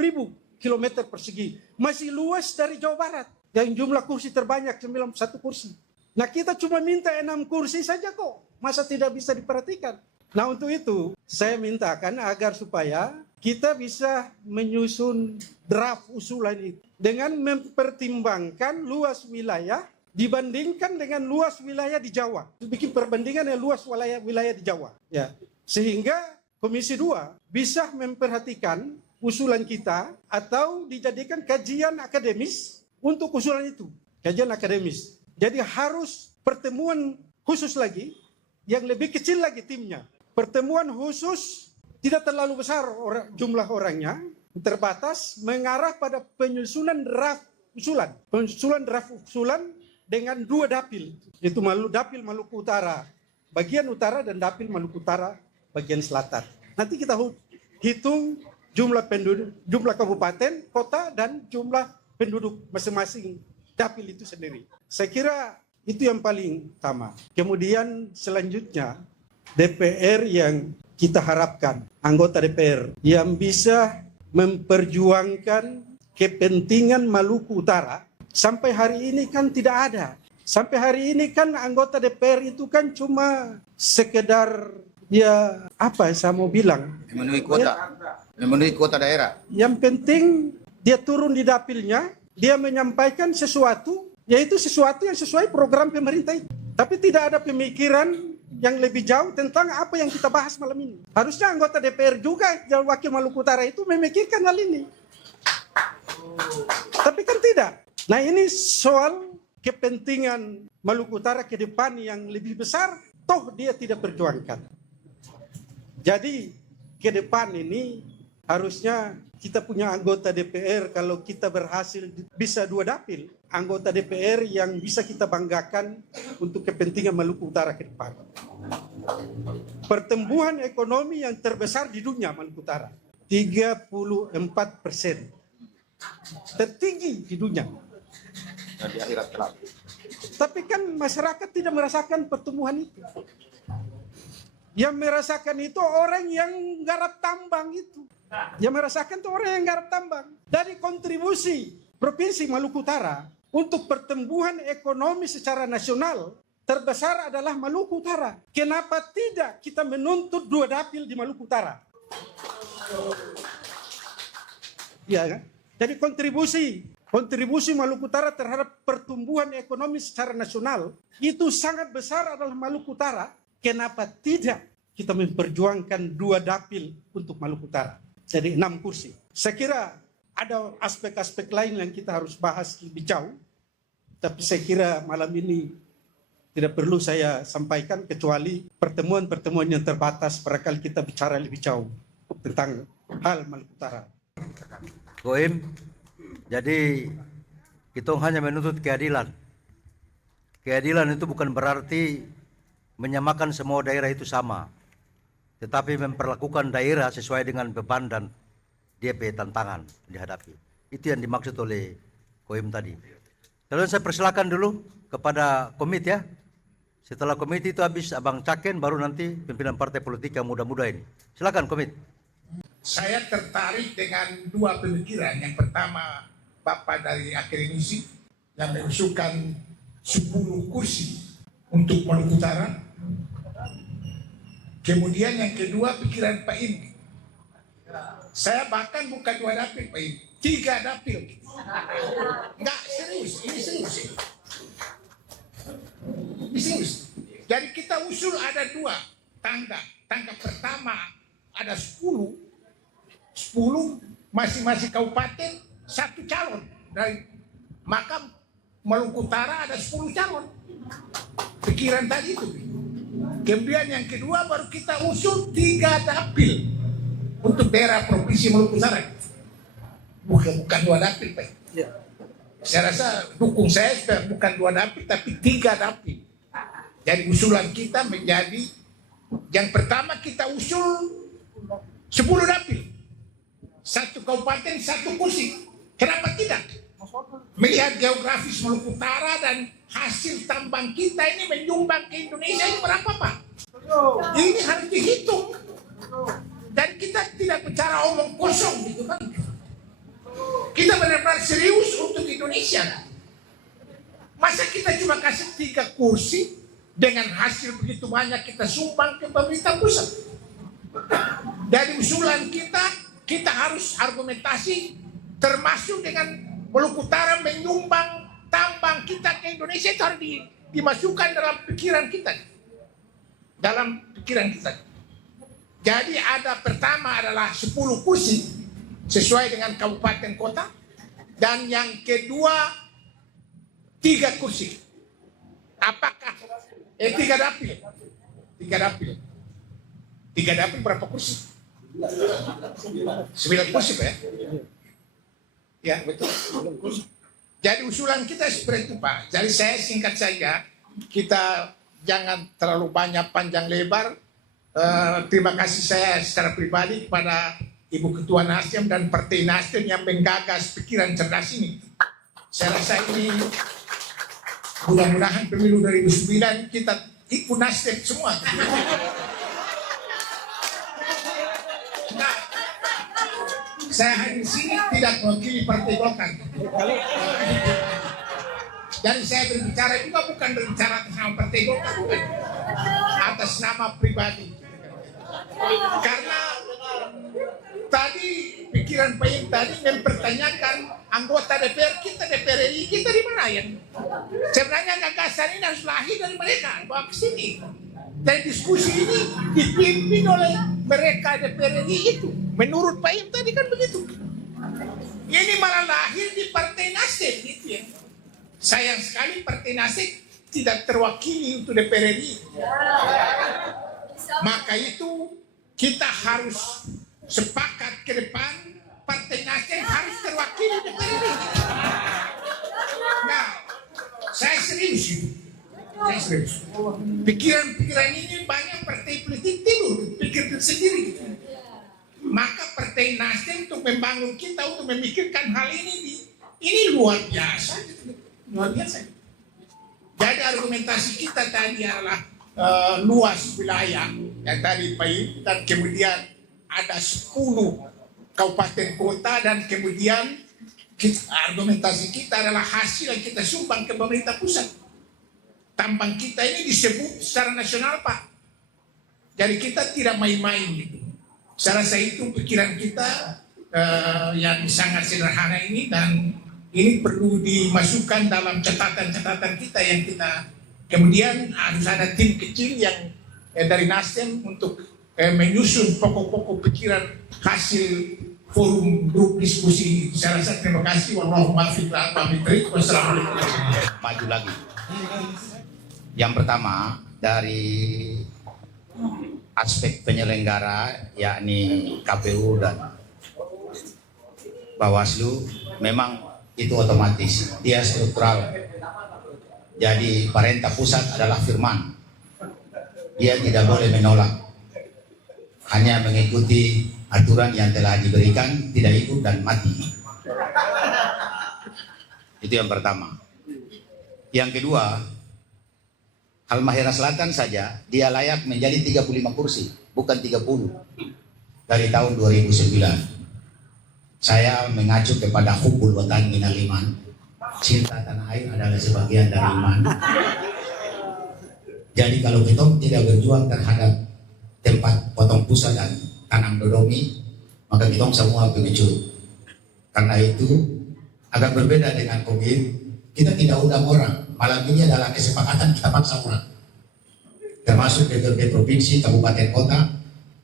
ribu kilometer persegi. Masih luas dari Jawa Barat. Yang jumlah kursi terbanyak 91 kursi. Nah kita cuma minta 6 kursi saja kok. Masa tidak bisa diperhatikan? Nah untuk itu saya mintakan agar supaya kita bisa menyusun draft usulan itu. Dengan mempertimbangkan luas wilayah dibandingkan dengan luas wilayah di Jawa. Bikin perbandingan yang luas wilayah di Jawa. Ya. Sehingga Komisi 2 bisa memperhatikan usulan kita atau dijadikan kajian akademis untuk usulan itu. Kajian akademis. Jadi harus pertemuan khusus lagi, yang lebih kecil lagi timnya. Pertemuan khusus tidak terlalu besar jumlah orangnya, terbatas, mengarah pada penyusunan draft usulan. Penyusunan draft usulan dengan 2 dapil, yaitu dapil Maluku Utara bagian utara dan dapil Maluku Utara bagian selatan. Nanti kita hitung jumlah penduduk, jumlah kabupaten, kota, dan jumlah penduduk masing-masing dapil itu sendiri. Saya kira itu yang paling utama. Kemudian selanjutnya DPR yang kita harapkan, anggota DPR yang bisa memperjuangkan kepentingan Maluku Utara. Sampai hari ini kan tidak ada. Sampai hari ini kan anggota DPR itu kan cuma sekedar ya apa saya mau bilang, memenuhi kuota daerah. Yang penting dia turun di dapilnya, dia menyampaikan sesuatu, yaitu sesuatu yang sesuai program pemerintah itu. Tapi tidak ada pemikiran yang lebih jauh tentang apa yang kita bahas malam ini. Harusnya anggota DPR juga, wakil Maluku Utara itu memikirkan hal ini. Tapi kan tidak. Nah ini soal kepentingan Maluku Utara ke depan yang lebih besar, toh dia tidak perjuangkan. Jadi ke depan ini harusnya kita punya anggota DPR, kalau kita berhasil bisa 2 dapil, anggota DPR yang bisa kita banggakan untuk kepentingan Maluku Utara ke depan. Pertumbuhan ekonomi yang terbesar di dunia Maluku Utara, 34%. Tertinggi di dunia. Dan di akhirat kelak. Tapi kan masyarakat tidak merasakan pertumbuhan itu. Yang merasakan itu orang yang garap tambang itu. Yang merasakan itu orang yang garap tambang. Dari kontribusi Provinsi Maluku Utara untuk pertumbuhan ekonomi secara nasional, terbesar adalah Maluku Utara. Kenapa tidak kita menuntut 2 dapil di Maluku Utara? Ya kan? Jadi kontribusi Maluku Utara terhadap pertumbuhan ekonomi secara nasional itu sangat besar adalah Maluku Utara. Kenapa tidak kita memperjuangkan 2 dapil untuk Maluku Utara? Jadi 6 kursi. Saya kira ada aspek-aspek lain yang kita harus bahas lebih jauh. Tapi saya kira malam ini tidak perlu saya sampaikan kecuali pertemuan-pertemuan yang terbatas. Barangkali kita bicara lebih jauh tentang hal Maluku Utara. Goim, jadi kita hanya menuntut keadilan. Keadilan itu bukan berarti menyamakan semua daerah itu sama, tetapi memperlakukan daerah sesuai dengan beban dan DP tantangan dihadapi. Itu yang dimaksud oleh Goim tadi. Lalu saya persilakan dulu kepada komit ya. Setelah komit itu habis Abang Caken, baru nanti pimpinan partai politik yang muda-muda ini. Silakan komit. Saya tertarik dengan 2 pemikiran. Yang pertama, Bapak dari akademisi yang mengusulkan 10 kursi untuk Maluku Utara. Kemudian yang kedua, pikiran Pak Indi. Saya bahkan bukan 2 dapil, Pak Indi, 3 dapil. Enggak, serius, ini serius. Ini serius. Jadi kita usul ada 2 tangga. Tangga pertama ada 10 masing-masing kabupaten 1 calon, dari maka Maluku Utara ada 10 calon. Pikiran tadi itu. Kemudian yang kedua baru kita usul 3 dapil untuk daerah provinsi Maluku Utara. Bukan 2 dapil, Pak. Saya rasa dukung saya bukan 2 dapil tapi 3 dapil. Jadi usulan kita menjadi yang pertama kita usul 10 dapil. 1 kabupaten 1 kursi. Kenapa tidak? Melihat geografis Maluku Utara dan hasil tambang kita ini menyumbang ke Indonesia ini berapa, Pak? Ini harus dihitung. Dan kita tidak bicara omong kosong gitu kan. Kita benar-benar serius untuk Indonesia. Masa kita cuma kasih 3 kursi dengan hasil begitu banyak kita sumbang ke pemerintah pusat. Dari usulan kita harus argumentasi termasuk dengan Maluku Utara menyumbang tambang kita ke Indonesia, itu harus dimasukkan dalam pikiran kita. Jadi ada pertama adalah 10 kursi sesuai dengan kabupaten kota, dan yang kedua 3 kursi. Apakah 3 dapil? 3 dapil berapa kursi? 9 kursi, Pak ya? Ya, betul. Jadi usulan kita seperti itu, Pak. Jadi saya singkat saja, kita jangan terlalu banyak panjang lebar. Terima kasih saya secara pribadi kepada Ibu Ketua Nasdem dan Partai Nasdem yang menggagas pikiran cerdas ini. Saya rasa ini mudah-mudahan pemilu 2009 kita ikut Nasdem semua. Nah, saya hadir di sini tidak mewakili Partai Golkar. Jadi saya berbicara juga bukan berbicara atas nama Partai Golkar, bukan. Atas nama pribadi. Karena tadi pikiran Pak Im tadi mempertanyakan anggota DPR kita, DPR RI kita di mana ya? Sebenarnya gagasan ini harus lahir dari mereka, bawa ke sini. Dan diskusi ini dipimpin oleh mereka DPR RI itu. Menurut Pak Im tadi kan begitu. Ini malah lahir di Partai Nasdem gitu ya. Sayang sekali Partai Nasdem tidak terwakili untuk DPR RI. Maka itu kita harus sepakat ke depan Partai Nasdem harus terwakili DPR RI. Nah, saya serius. Pikiran-pikiran ini banyak partai politik tidur, pikir sendiri. Maka Partai Nasdem untuk membangun kita, untuk memikirkan hal ini luar biasa. Luar biasa. Jadi argumentasi kita tadi adalah luas wilayah yang tadi Pak Im, dan kemudian ada 10 kabupaten kota, dan kemudian argumentasi kita adalah hasil yang kita sumbang ke pemerintah pusat. Tambang kita ini disebut secara nasional, Pak. Jadi kita tidak main-main gitu. Saya rasa itu pikiran kita yang sangat sederhana ini, dan ini perlu dimasukkan dalam catatan-catatan kita yang kita kemudian harus ada tim kecil yang dari Nasdem untuk menyusun pokok-pokok pikiran hasil forum grup diskusi. Saya rasa terima kasih. Wassalamualaikum. Maju lagi. Yang pertama dari aspek penyelenggara, yakni KPU dan Bawaslu, memang itu otomatis dia struktural. Jadi pemerintah pusat adalah firman, dia tidak boleh menolak, hanya mengikuti aturan yang telah diberikan, tidak ikut dan mati. Itu yang pertama. Yang kedua, Halmahera Selatan saja dia layak menjadi 35 kursi, bukan 30 dari tahun 2009. Saya mengacu kepada hubul watan minal iman. Cinta tanah air adalah sebagian dari iman. Jadi kalau kita tidak berjuang terhadap tempat potong pusat dan tanam dodomi, maka kita semua pengecut. Karena itu agak berbeda dengan COVID, kita tidak undang orang. Malam ini adalah kesepakatan kita paksa orang, termasuk DPRD provinsi, kabupaten, kota,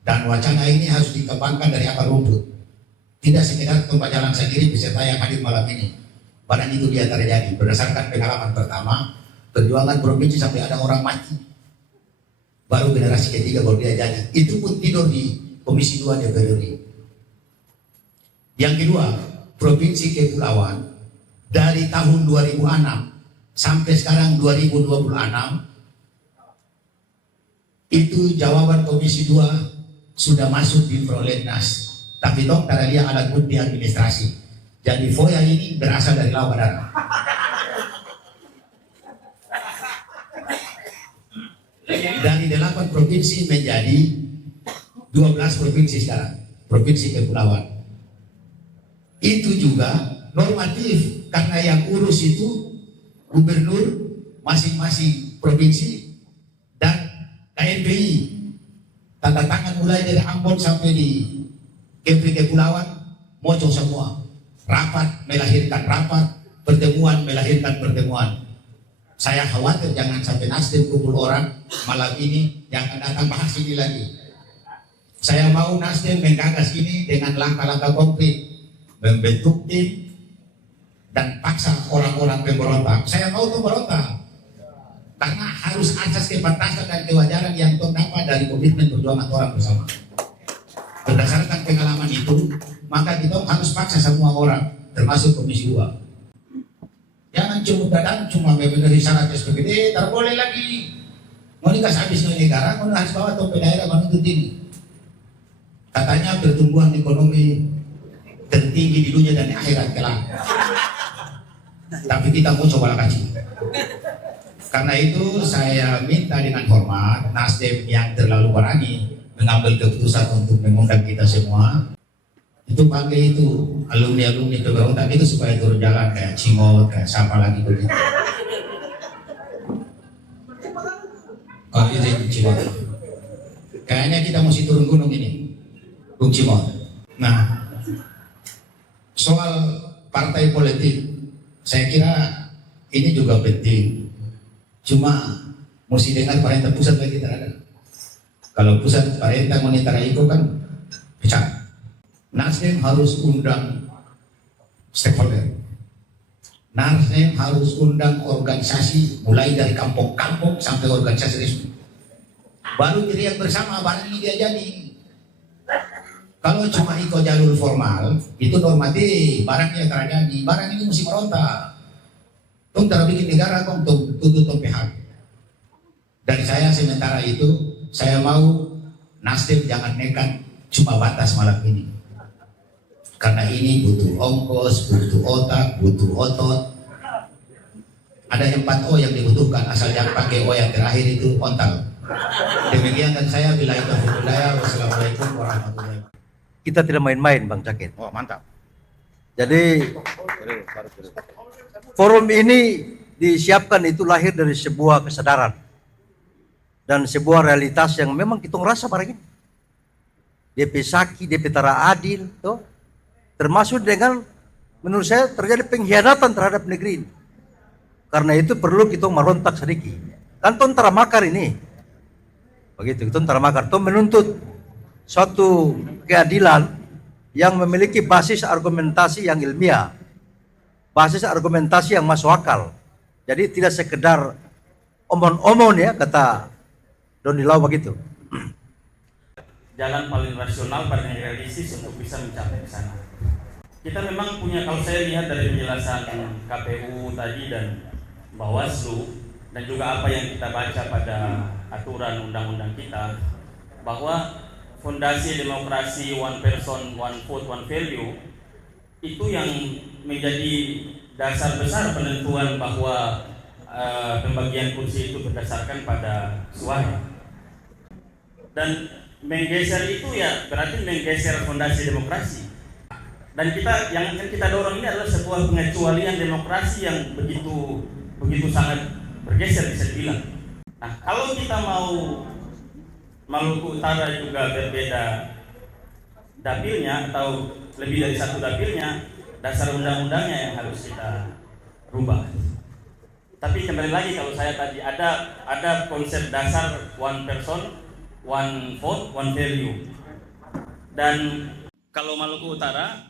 dan wacana ini harus dikembangkan dari akar rumput. Tidak sekedar tempat jalan sendiri beserta yang hadir malam ini. Padahal itu dia terjadi berdasarkan pengalaman pertama, perjuangan provinsi sampai ada orang mati. Baru generasi ketiga baru dia jadi. Itu pun tidur di Komisi 2 DPR RI. Yang kedua, provinsi kepulauan dari tahun 2006 sampai sekarang 2026 itu jawaban Komisi 2 sudah masuk di prolegnas. Tapi dong karena dia alat bukti administrasi. Jadi FOIA ini berasal dari lawan dana. Dari 8 provinsi menjadi 12 provinsi sekarang, provinsi kepulauan. Itu juga normatif karena yang urus itu gubernur masing-masing provinsi dan KNPI. Tanda tangan mulai dari Ambon sampai di Kepulauan, moco semua. Rapat melahirkan rapat, pertemuan melahirkan pertemuan. Saya khawatir jangan sampai Nasdem kumpul orang malam ini yang akan datang bahas ini lagi. Saya mau Nasdem menggagas ini dengan langkah-langkah konkret, membentuk tim dan paksa orang-orang pemberontak. Saya mau tuh berontak karena harus asas kepantasan dan kewajaran yang dapat dari komitmen perjuangan orang bersama. Berdasarkan pengalaman itu, maka kita harus paksa semua orang, termasuk Komisi 2. Jangan cuma memenuhi syarat SPPD, tak boleh lagi. Mau dikasih habis negara, mau harus bawa ke daerah menuntut ini. Katanya pertumbuhan ekonomi tertinggi di dunia dan di akhirat kelak. Tapi kita mau coba kasih. Karena itu saya minta dengan hormat Nasdem yang terlalu berani mengambil keputusan untuk mengundang kita semua. Itu panggil itu alumni-alumni pemberontak itu supaya turun jalan kayak Cimot, kayak siapa lagi begitu. Oh ini Cimot. Kayaknya kita mesti turun gunung ini, Bung Cimot. Nah, soal partai politik, saya kira ini juga penting. Cuma mesti dengar perintah pusat lagi terhadap. Kalau pusat perintah moneter itu kan pecah. Nasdem harus undang stakeholder. Nasdem harus undang organisasi mulai dari kampung-kampung sampai organisasi resmi. Baru teriak bersama barang ini dia jadi. Kalau cuma ikut jalur formal itu normatif, barangnya terjadi, barang ini mesti merontak. Tung tak bikin negara kong tutup pihak. Dari saya sementara itu saya mau Nasdem jangan nekat cuma batas malam ini. Karena ini butuh ongkos, butuh otak, butuh otot. Ada 4 O yang dibutuhkan, asal yang pakai O yang terakhir itu ontal. Demikian dan saya bila itu hidayah. Wassalamualaikum warahmatullahi wabarakatuh. Kita tidak main-main Bang Cakit. Oh, mantap. Jadi forum ini disiapkan itu lahir dari sebuah kesadaran dan sebuah realitas yang memang kita rasa barang ini. DP Saki, DP Tara Adil, tuh. Termasuk dengan menurut saya terjadi pengkhianatan terhadap negeri ini. Karena itu perlu kita merontak sedikit. Kan tentara makar ini. Begitu, tentara makar itu menuntut suatu keadilan yang memiliki basis argumentasi yang ilmiah. Basis argumentasi yang masuk akal. Jadi tidak sekedar omon-omon ya, kata Doni Lau begitu. Jalan paling rasional, paling realistis untuk bisa mencapai ke sana. Kita memang punya, kalau saya lihat dari penjelasan KPU tadi dan Bawaslu dan juga apa yang kita baca pada aturan undang-undang kita, bahwa fondasi demokrasi one person, one vote, one value itu yang menjadi dasar besar penentuan bahwa pembagian kursi itu berdasarkan pada suara. Dan menggeser itu ya berarti menggeser fondasi demokrasi. Dan yang kita dorong ini adalah sebuah pengecualian demokrasi yang begitu sangat bergeser bisa dibilang. Nah, kalau kita mau Maluku Utara juga berbeda dapilnya atau lebih dari satu dapilnya, dasar undang-undangnya yang harus kita rubah. Tapi kembali lagi kalau saya tadi ada konsep dasar one person, one vote, one value. Dan kalau Maluku Utara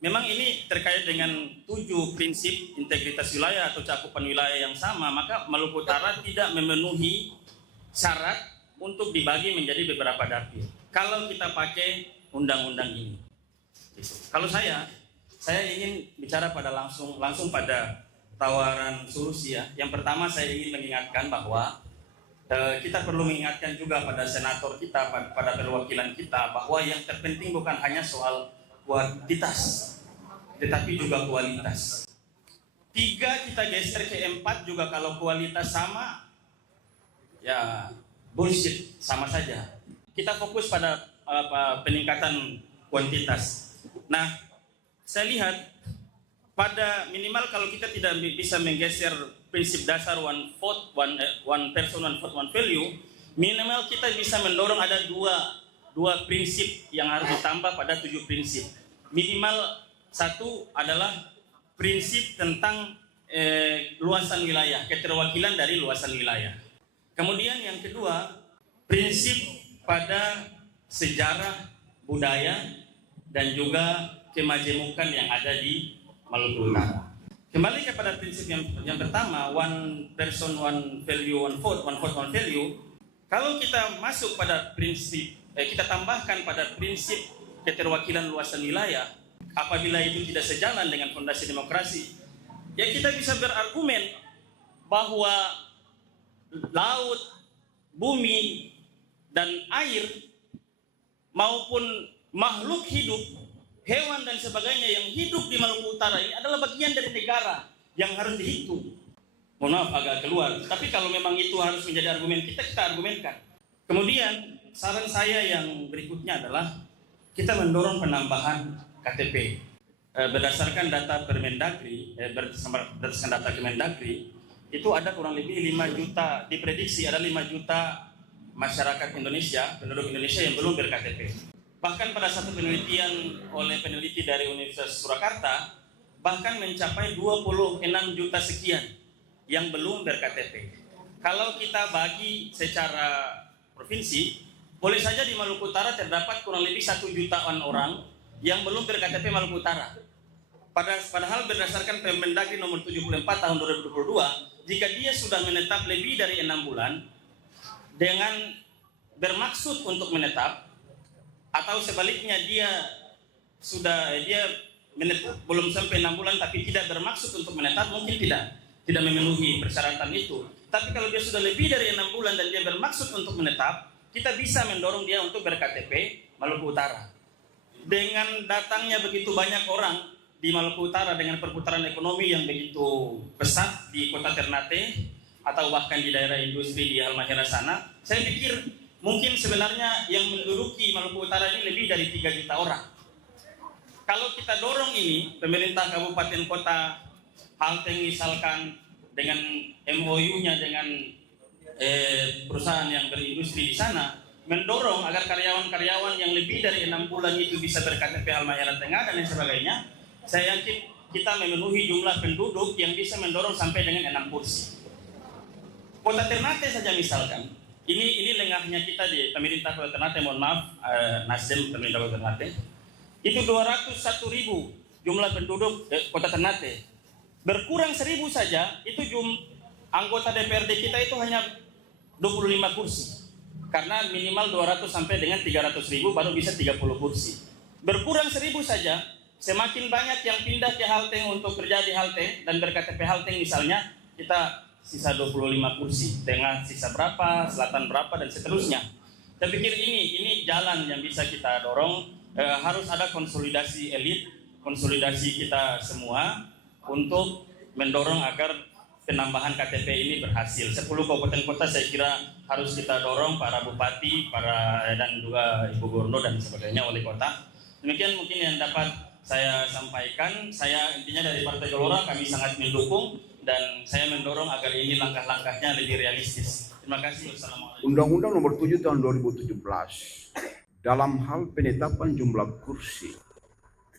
memang ini terkait dengan 7 prinsip integritas wilayah atau cakupan wilayah yang sama, maka Maluku Utara tidak memenuhi syarat untuk dibagi menjadi beberapa dapil. Kalau kita pakai undang-undang ini, kalau saya saya ingin bicara pada langsung pada tawaran solusi ya. Yang pertama saya ingin mengingatkan bahwa kita perlu mengingatkan juga pada senator kita, pada perwakilan kita, bahwa yang terpenting bukan hanya soal kuantitas, tetapi juga kualitas. 3 kita geser ke 4 juga kalau kualitas sama, ya bullshit, sama saja. Kita fokus pada peningkatan kuantitas. Nah, saya lihat pada minimal kalau kita tidak bisa menggeser prinsip dasar one person, one vote, one value, minimal kita bisa mendorong ada dua prinsip yang harus ditambah pada 7 prinsip. Minimal 1 adalah prinsip tentang luasan wilayah, keterwakilan dari luasan wilayah. Kemudian yang kedua, prinsip pada sejarah, budaya, dan juga kemajemukan yang ada di Maluku Utara. Kembali kepada prinsip yang pertama, one person, one value, one vote, one value. Kalau kita masuk pada prinsip, kita tambahkan pada prinsip keterwakilan luasan wilayah, apabila itu tidak sejalan dengan fondasi demokrasi, ya kita bisa berargumen bahwa laut, bumi, dan air maupun makhluk hidup, hewan dan sebagainya yang hidup di Maluku Utara ini adalah bagian dari negara yang harus dihitung. Mohon maaf agak keluar, tapi kalau memang itu harus menjadi argumen kita argumenkan. Kemudian saran saya yang berikutnya adalah kita mendorong penambahan KTP. Berdasarkan data Permendagri, berdasarkan data Kemendagri, itu ada kurang lebih 5 juta, diprediksi ada 5 juta masyarakat Indonesia, penduduk Indonesia yang belum ber-KTP. Bahkan pada satu penelitian oleh peneliti dari Universitas Surakarta, bahkan mencapai 26 juta sekian yang belum ber-KTP. Kalau kita bagi secara provinsi, boleh saja di Maluku Utara terdapat kurang lebih 1 jutaan orang yang belum ber-KTP Maluku Utara. Padahal berdasarkan Permendagri nomor 74 tahun 2022, jika dia sudah menetap lebih dari 6 bulan dengan bermaksud untuk menetap, atau sebaliknya dia menetap belum sampai 6 bulan tapi tidak bermaksud untuk menetap, mungkin tidak memenuhi persyaratan itu. Tapi kalau dia sudah lebih dari 6 bulan dan dia bermaksud untuk menetap, kita bisa mendorong dia untuk ber-KTP Maluku Utara. Dengan datangnya begitu banyak orang di Maluku Utara dengan perputaran ekonomi yang begitu pesat di kota Ternate atau bahkan di daerah industri di Halmahera sana, saya pikir mungkin sebenarnya yang menduduki Maluku Utara ini lebih dari 3 juta orang. Kalau kita dorong ini, pemerintah kabupaten kota Halteng misalkan dengan MOU-nya dengan perusahaan yang berindustri di sana, mendorong agar karyawan-karyawan yang lebih dari 6 bulan itu bisa ber-KTP Halmahera Tengah dan lain sebagainya, saya yakin kita memenuhi jumlah penduduk yang bisa mendorong sampai dengan 6 kursi. Kota Ternate saja misalkan, ini lengahnya kita di pemerintah Kota Ternate, mohon maaf, Nasdem pemerintah Kota Ternate, itu 201.000 jumlah penduduk Kota Ternate. Berkurang 1.000 saja, itu anggota DPRD kita itu hanya 25 kursi. Karena minimal 200 sampai dengan 300.000 baru bisa 30 kursi. Berkurang 1.000 saja, semakin banyak yang pindah ke Halteng untuk kerja di Halteng dan ber-KTP Halteng misalnya, kita sisa 25 kursi, tengah sisa berapa, selatan berapa, dan seterusnya. Saya pikir ini jalan yang bisa kita dorong. Harus ada konsolidasi elit, konsolidasi kita semua untuk mendorong agar penambahan KTP ini berhasil. 10 kabupaten kota saya kira harus kita dorong, para bupati, dan juga ibu gubernur dan sebagainya, wali kota. Demikian mungkin yang dapat saya sampaikan. Saya intinya dari Partai Gelora kami sangat mendukung dan saya mendorong agar ini langkah-langkahnya lebih realistis. Terima kasih. Wassalamualaikum. Undang-Undang Nomor 7 Tahun 2017 dalam hal penetapan jumlah kursi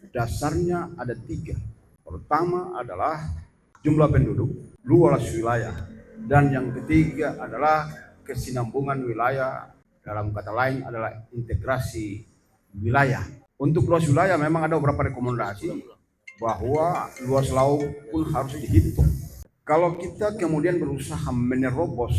dasarnya ada 3. Pertama adalah jumlah penduduk, luas wilayah, dan yang ketiga adalah kesinambungan wilayah, dalam kata lain adalah integrasi wilayah. Untuk luas wilayah memang ada beberapa rekomendasi bahwa luas laut pun harus dihitung. Kalau kita kemudian berusaha menerobos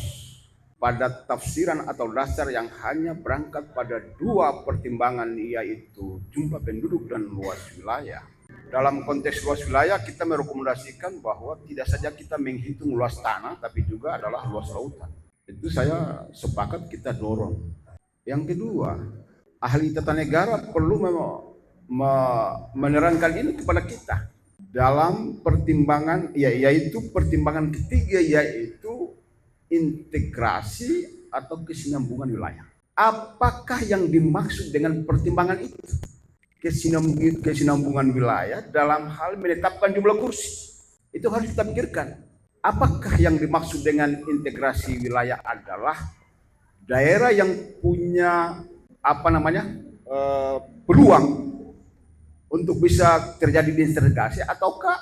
pada tafsiran atau dasar yang hanya berangkat pada 2 pertimbangan, yaitu jumlah penduduk dan luas wilayah, dalam konteks luas wilayah kita merekomendasikan bahwa tidak saja kita menghitung luas tanah, tapi juga adalah luas lautan. Itu saya sepakat kita dorong. Yang kedua, ahli tata negara perlu menerangkan ini kepada kita dalam pertimbangan, yaitu pertimbangan ketiga, yaitu integrasi atau kesinambungan wilayah. Apakah yang dimaksud dengan pertimbangan itu? Kesinambungan wilayah dalam hal menetapkan jumlah kursi. Itu harus kita pikirkan. Apakah yang dimaksud dengan integrasi wilayah adalah daerah yang punya peluang untuk bisa terjadi disintegrasi, ataukah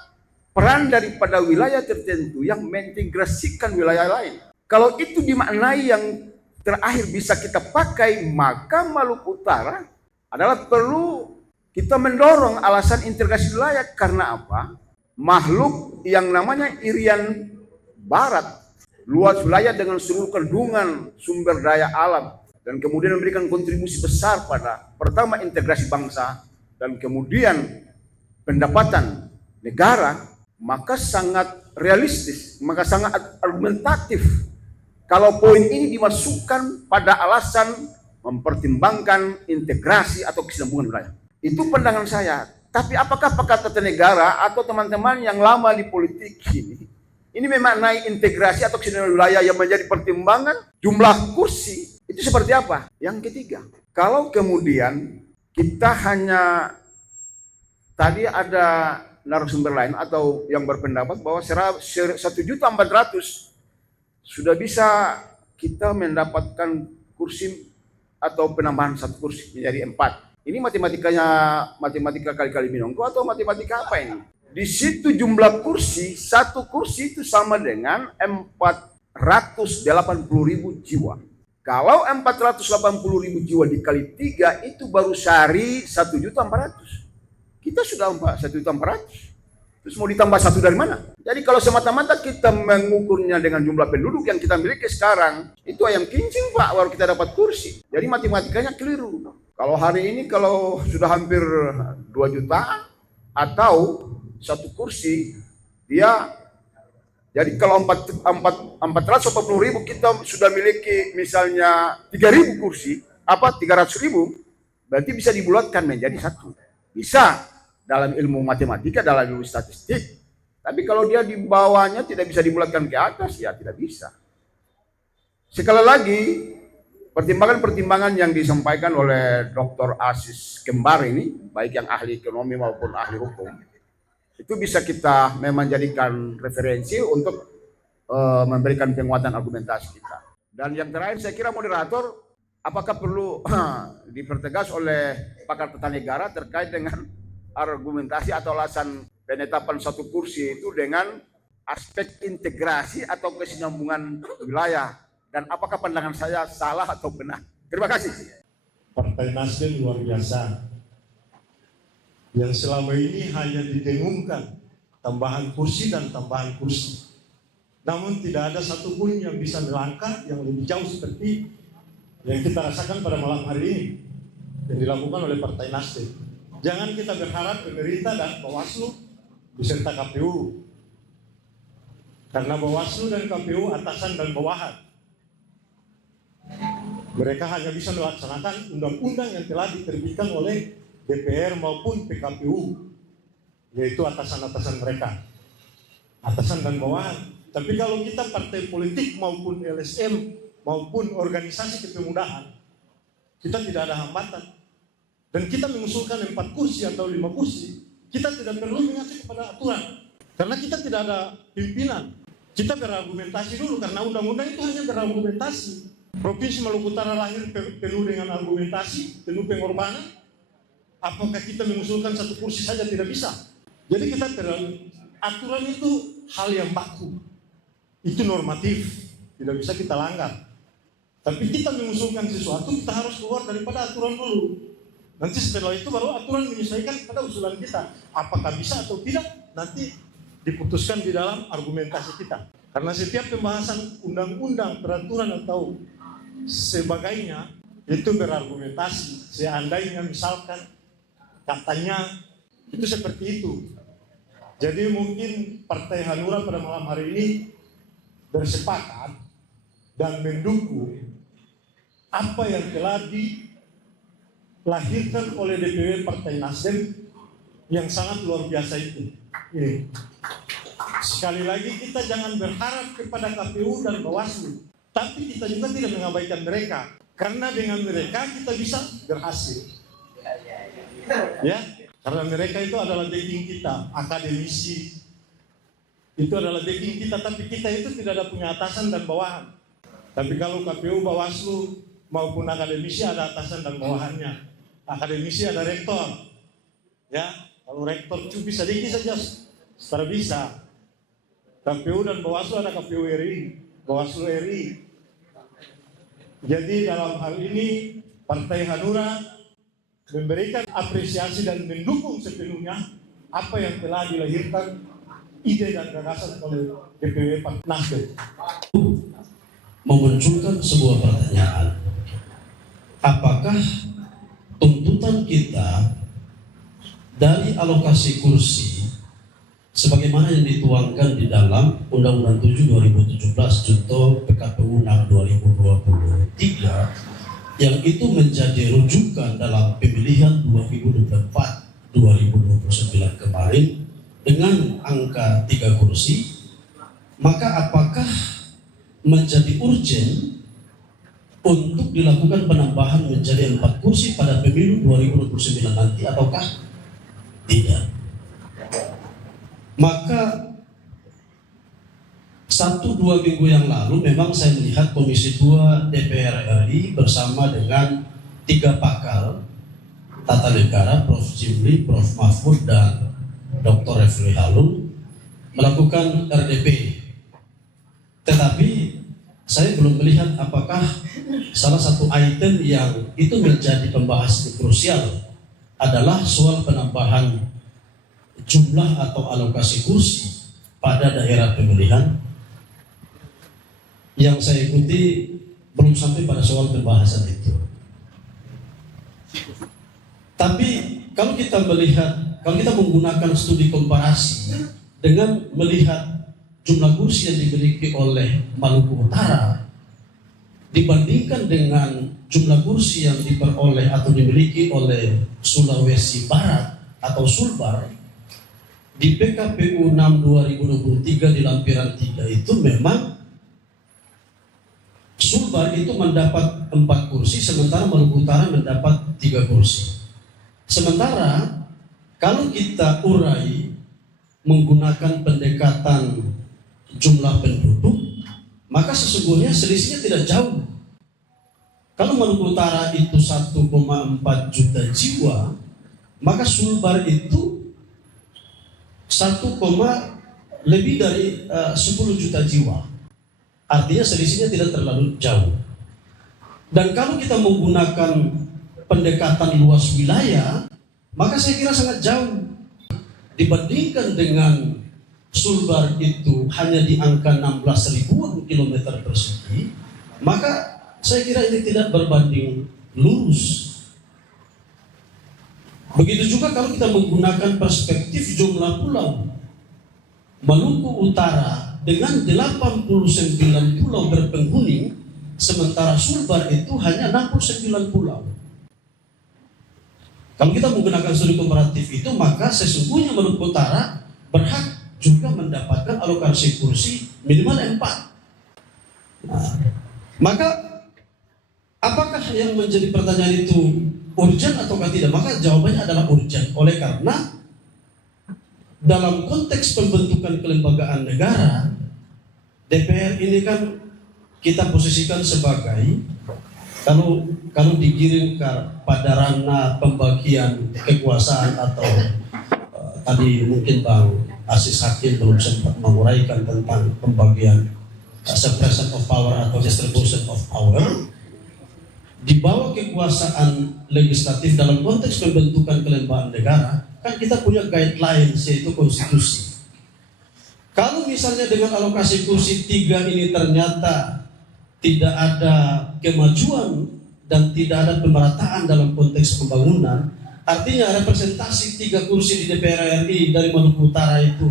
peran daripada wilayah tertentu yang mengintegrasikan wilayah lain? Kalau itu dimaknai yang terakhir bisa kita pakai, maka Maluku Utara adalah perlu kita mendorong alasan integrasi wilayah. Karena apa? Makhluk yang namanya Irian Barat, luas wilayah dengan seluruh kandungan sumber daya alam, dan kemudian memberikan kontribusi besar pada pertama integrasi bangsa dan kemudian pendapatan negara, maka sangat realistis, maka sangat argumentatif kalau poin ini dimasukkan pada alasan mempertimbangkan integrasi atau kesinambungan wilayah. Itu pandangan saya. Tapi apakah pakar tata negara atau teman-teman yang lama di politik ini memaknai integrasi atau kesinambungan wilayah yang menjadi pertimbangan jumlah kursi? Itu seperti apa? Yang ketiga, kalau kemudian kita hanya, tadi ada narasumber lain atau yang berpendapat bahwa 1.400.000 sudah bisa kita mendapatkan kursi atau penambahan 1 kursi menjadi 4. Ini matematika kali-kali minongko atau matematika apa ini? Di situ jumlah kursi, 1 kursi itu sama dengan 480.000 jiwa. Kalau 480.000 jiwa dikali 3 itu baru sehari 1.400.000. Kita sudah 1.400.000. Terus mau ditambah 1 dari mana? Jadi kalau semata-mata kita mengukurnya dengan jumlah penduduk yang kita miliki sekarang, itu ayam kincing Pak, baru kita dapat kursi. Jadi matematikanya keliru. Kalau hari ini kalau sudah hampir 2 jutaan atau 1 kursi, dia jadi kalau 440.000 kita sudah miliki misalnya 3.000 kursi, 300.000, berarti bisa dibulatkan menjadi 1. Bisa dalam ilmu matematika, dalam ilmu statistik. Tapi kalau dia di bawahnya tidak bisa dibulatkan ke atas, ya tidak bisa. Sekali lagi, pertimbangan-pertimbangan yang disampaikan oleh Dr. Aziz Kembar ini, baik yang ahli ekonomi maupun ahli hukum, itu bisa kita memang jadikan referensi untuk memberikan penguatan argumentasi kita. Dan yang terakhir, saya kira moderator, apakah perlu dipertegas oleh pakar tata negara terkait dengan argumentasi atau alasan penetapan 1 kursi itu dengan aspek integrasi atau kesinambungan wilayah, dan apakah pandangan saya salah atau benar? Terima kasih. Partai Nasdem luar biasa, yang selama ini hanya didengungkan tambahan kursi dan tambahan kursi, namun tidak ada satupun yang bisa melangkah yang lebih jauh seperti yang kita rasakan pada malam hari ini yang dilakukan oleh Partai Nasdem. Jangan kita berharap pemerintah dan Bawaslu beserta KPU, karena Bawaslu dan KPU atasan dan bawahan. Mereka hanya bisa melaksanakan undang-undang yang telah diterbitkan oleh DPR maupun PKPU, yaitu atasan-atasan mereka, atasan dan bawahan. Tapi kalau kita partai politik maupun LSM maupun organisasi kepemudahan, kita tidak ada hambatan. Dan kita mengusulkan 4 kursi atau 5 kursi, kita tidak perlu mengacu kepada aturan, karena kita tidak ada pimpinan. Kita berargumentasi dulu, karena undang-undang itu hanya berargumentasi. Provinsi Maluku Utara lahir penuh dengan argumentasi, penuh pengorbanan. Apakah kita mengusulkan 1 kursi saja tidak bisa? Jadi kita aturan itu hal yang baku, itu normatif, tidak bisa kita langgar. Tapi kita mengusulkan sesuatu, kita harus keluar daripada aturan dulu. Nanti setelah itu baru aturan menyesuaikan pada usulan kita. Apakah bisa atau tidak, nanti diputuskan di dalam argumentasi kita. Karena setiap pembahasan undang-undang, peraturan atau sebagainya itu berargumentasi. Seandainya misalkan katanya Itu seperti itu. Jadi mungkin Partai Hanura pada malam hari ini bersepakat dan mendukung apa yang telah dilahirkan oleh DPW Partai Nasdem yang sangat luar biasa itu. Ini. Sekali lagi kita jangan berharap kepada KPU dan Bawaslu, tapi kita juga tidak mengabaikan mereka, karena dengan mereka kita bisa berhasil. Ya, karena mereka itu adalah backing kita, akademisi. Itu adalah backing kita, tapi kita itu tidak ada punya atasan dan bawahan. Tapi kalau KPU, Bawaslu maupun akademisi ada atasan dan bawahannya. Akademisi ada rektor. Ya, kalau rektor cuma sedikit saja, secara bisa. KPU dan Bawaslu ada KPU RI, Bawaslu RI. Jadi dalam hal ini Partai Hanura memberikan apresiasi dan mendukung sepenuhnya apa yang telah dilahirkan ide dan gagasan oleh DPW Partai Nasdem. Memunculkan sebuah pertanyaan, apakah tuntutan kita dari alokasi kursi sebagaimana yang dituangkan di dalam Undang-Undang 7 2017 junto PKPU 6 2023 yang itu menjadi rujukan dalam pemilihan 2024-2029 kemarin dengan angka 3 kursi, maka apakah menjadi urgent untuk dilakukan penambahan menjadi 4 kursi pada pemilu 2029 nanti ataukah tidak? Maka 1-2 minggu yang lalu memang saya melihat Komisi 2 DPR RI bersama dengan 3 pakar tata negara, Prof. Jimli, Prof. Mahfud, dan Dr. Refli Harun melakukan RDP. Tetapi saya belum melihat apakah salah satu item yang itu menjadi pembahasan krusial adalah soal penambahan jumlah atau alokasi kursi pada daerah pemilihan. Yang saya ikuti belum sampai pada soal pembahasan itu. Tapi kalau kita melihat, kalau kita menggunakan studi komparasi dengan melihat jumlah kursi yang dimiliki oleh Maluku Utara dibandingkan dengan jumlah kursi yang diperoleh atau dimiliki oleh Sulawesi Barat atau Sulbar, di PKPU 6 2023 di lampiran 3 itu memang Sulbar itu mendapat 4 kursi, sementara Maluku Utara mendapat 3 kursi. Sementara kalau kita urai menggunakan pendekatan jumlah penduduk, maka sesungguhnya selisihnya tidak jauh. Kalau Maluku Utara itu 1,4 juta jiwa, maka Sulbar itu lebih dari 10 juta jiwa. Artinya selisihnya tidak terlalu jauh. Dan kalau kita menggunakan pendekatan luas wilayah, maka saya kira sangat jauh. Dibandingkan dengan Sulbar itu hanya di angka 16.000 kilometer persegi, maka saya kira ini tidak berbanding lurus. Begitu juga kalau kita menggunakan perspektif jumlah pulau. Maluku Utara dengan 89 pulau berpenghuni, sementara Sulbar itu hanya 69 pulau. Kalau kita menggunakan studi komparatif itu, maka sesungguhnya Maluku Utara berhak juga mendapatkan alokasi kursi minimal 4. Nah, maka apakah yang menjadi pertanyaan itu urgent ataukah tidak? Maka jawabannya adalah urgent. Oleh karena dalam konteks pembentukan kelembagaan negara, DPR ini kan kita posisikan sebagai kalau digiring pada ranah pembagian kekuasaan atau tadi mungkin Bang Aziz Hakim belum sempat menguraikan tentang pembagian separation of power atau distribution of power. Di bawah kekuasaan legislatif dalam konteks pembentukan kelembagaan negara, kan kita punya guidelines yaitu konstitusi. Kalau misalnya dengan alokasi kursi 3 ini ternyata tidak ada kemajuan dan tidak ada pemerataan dalam konteks pembangunan, Artinya representasi 3 kursi di DPR RI dari Maluku Utara itu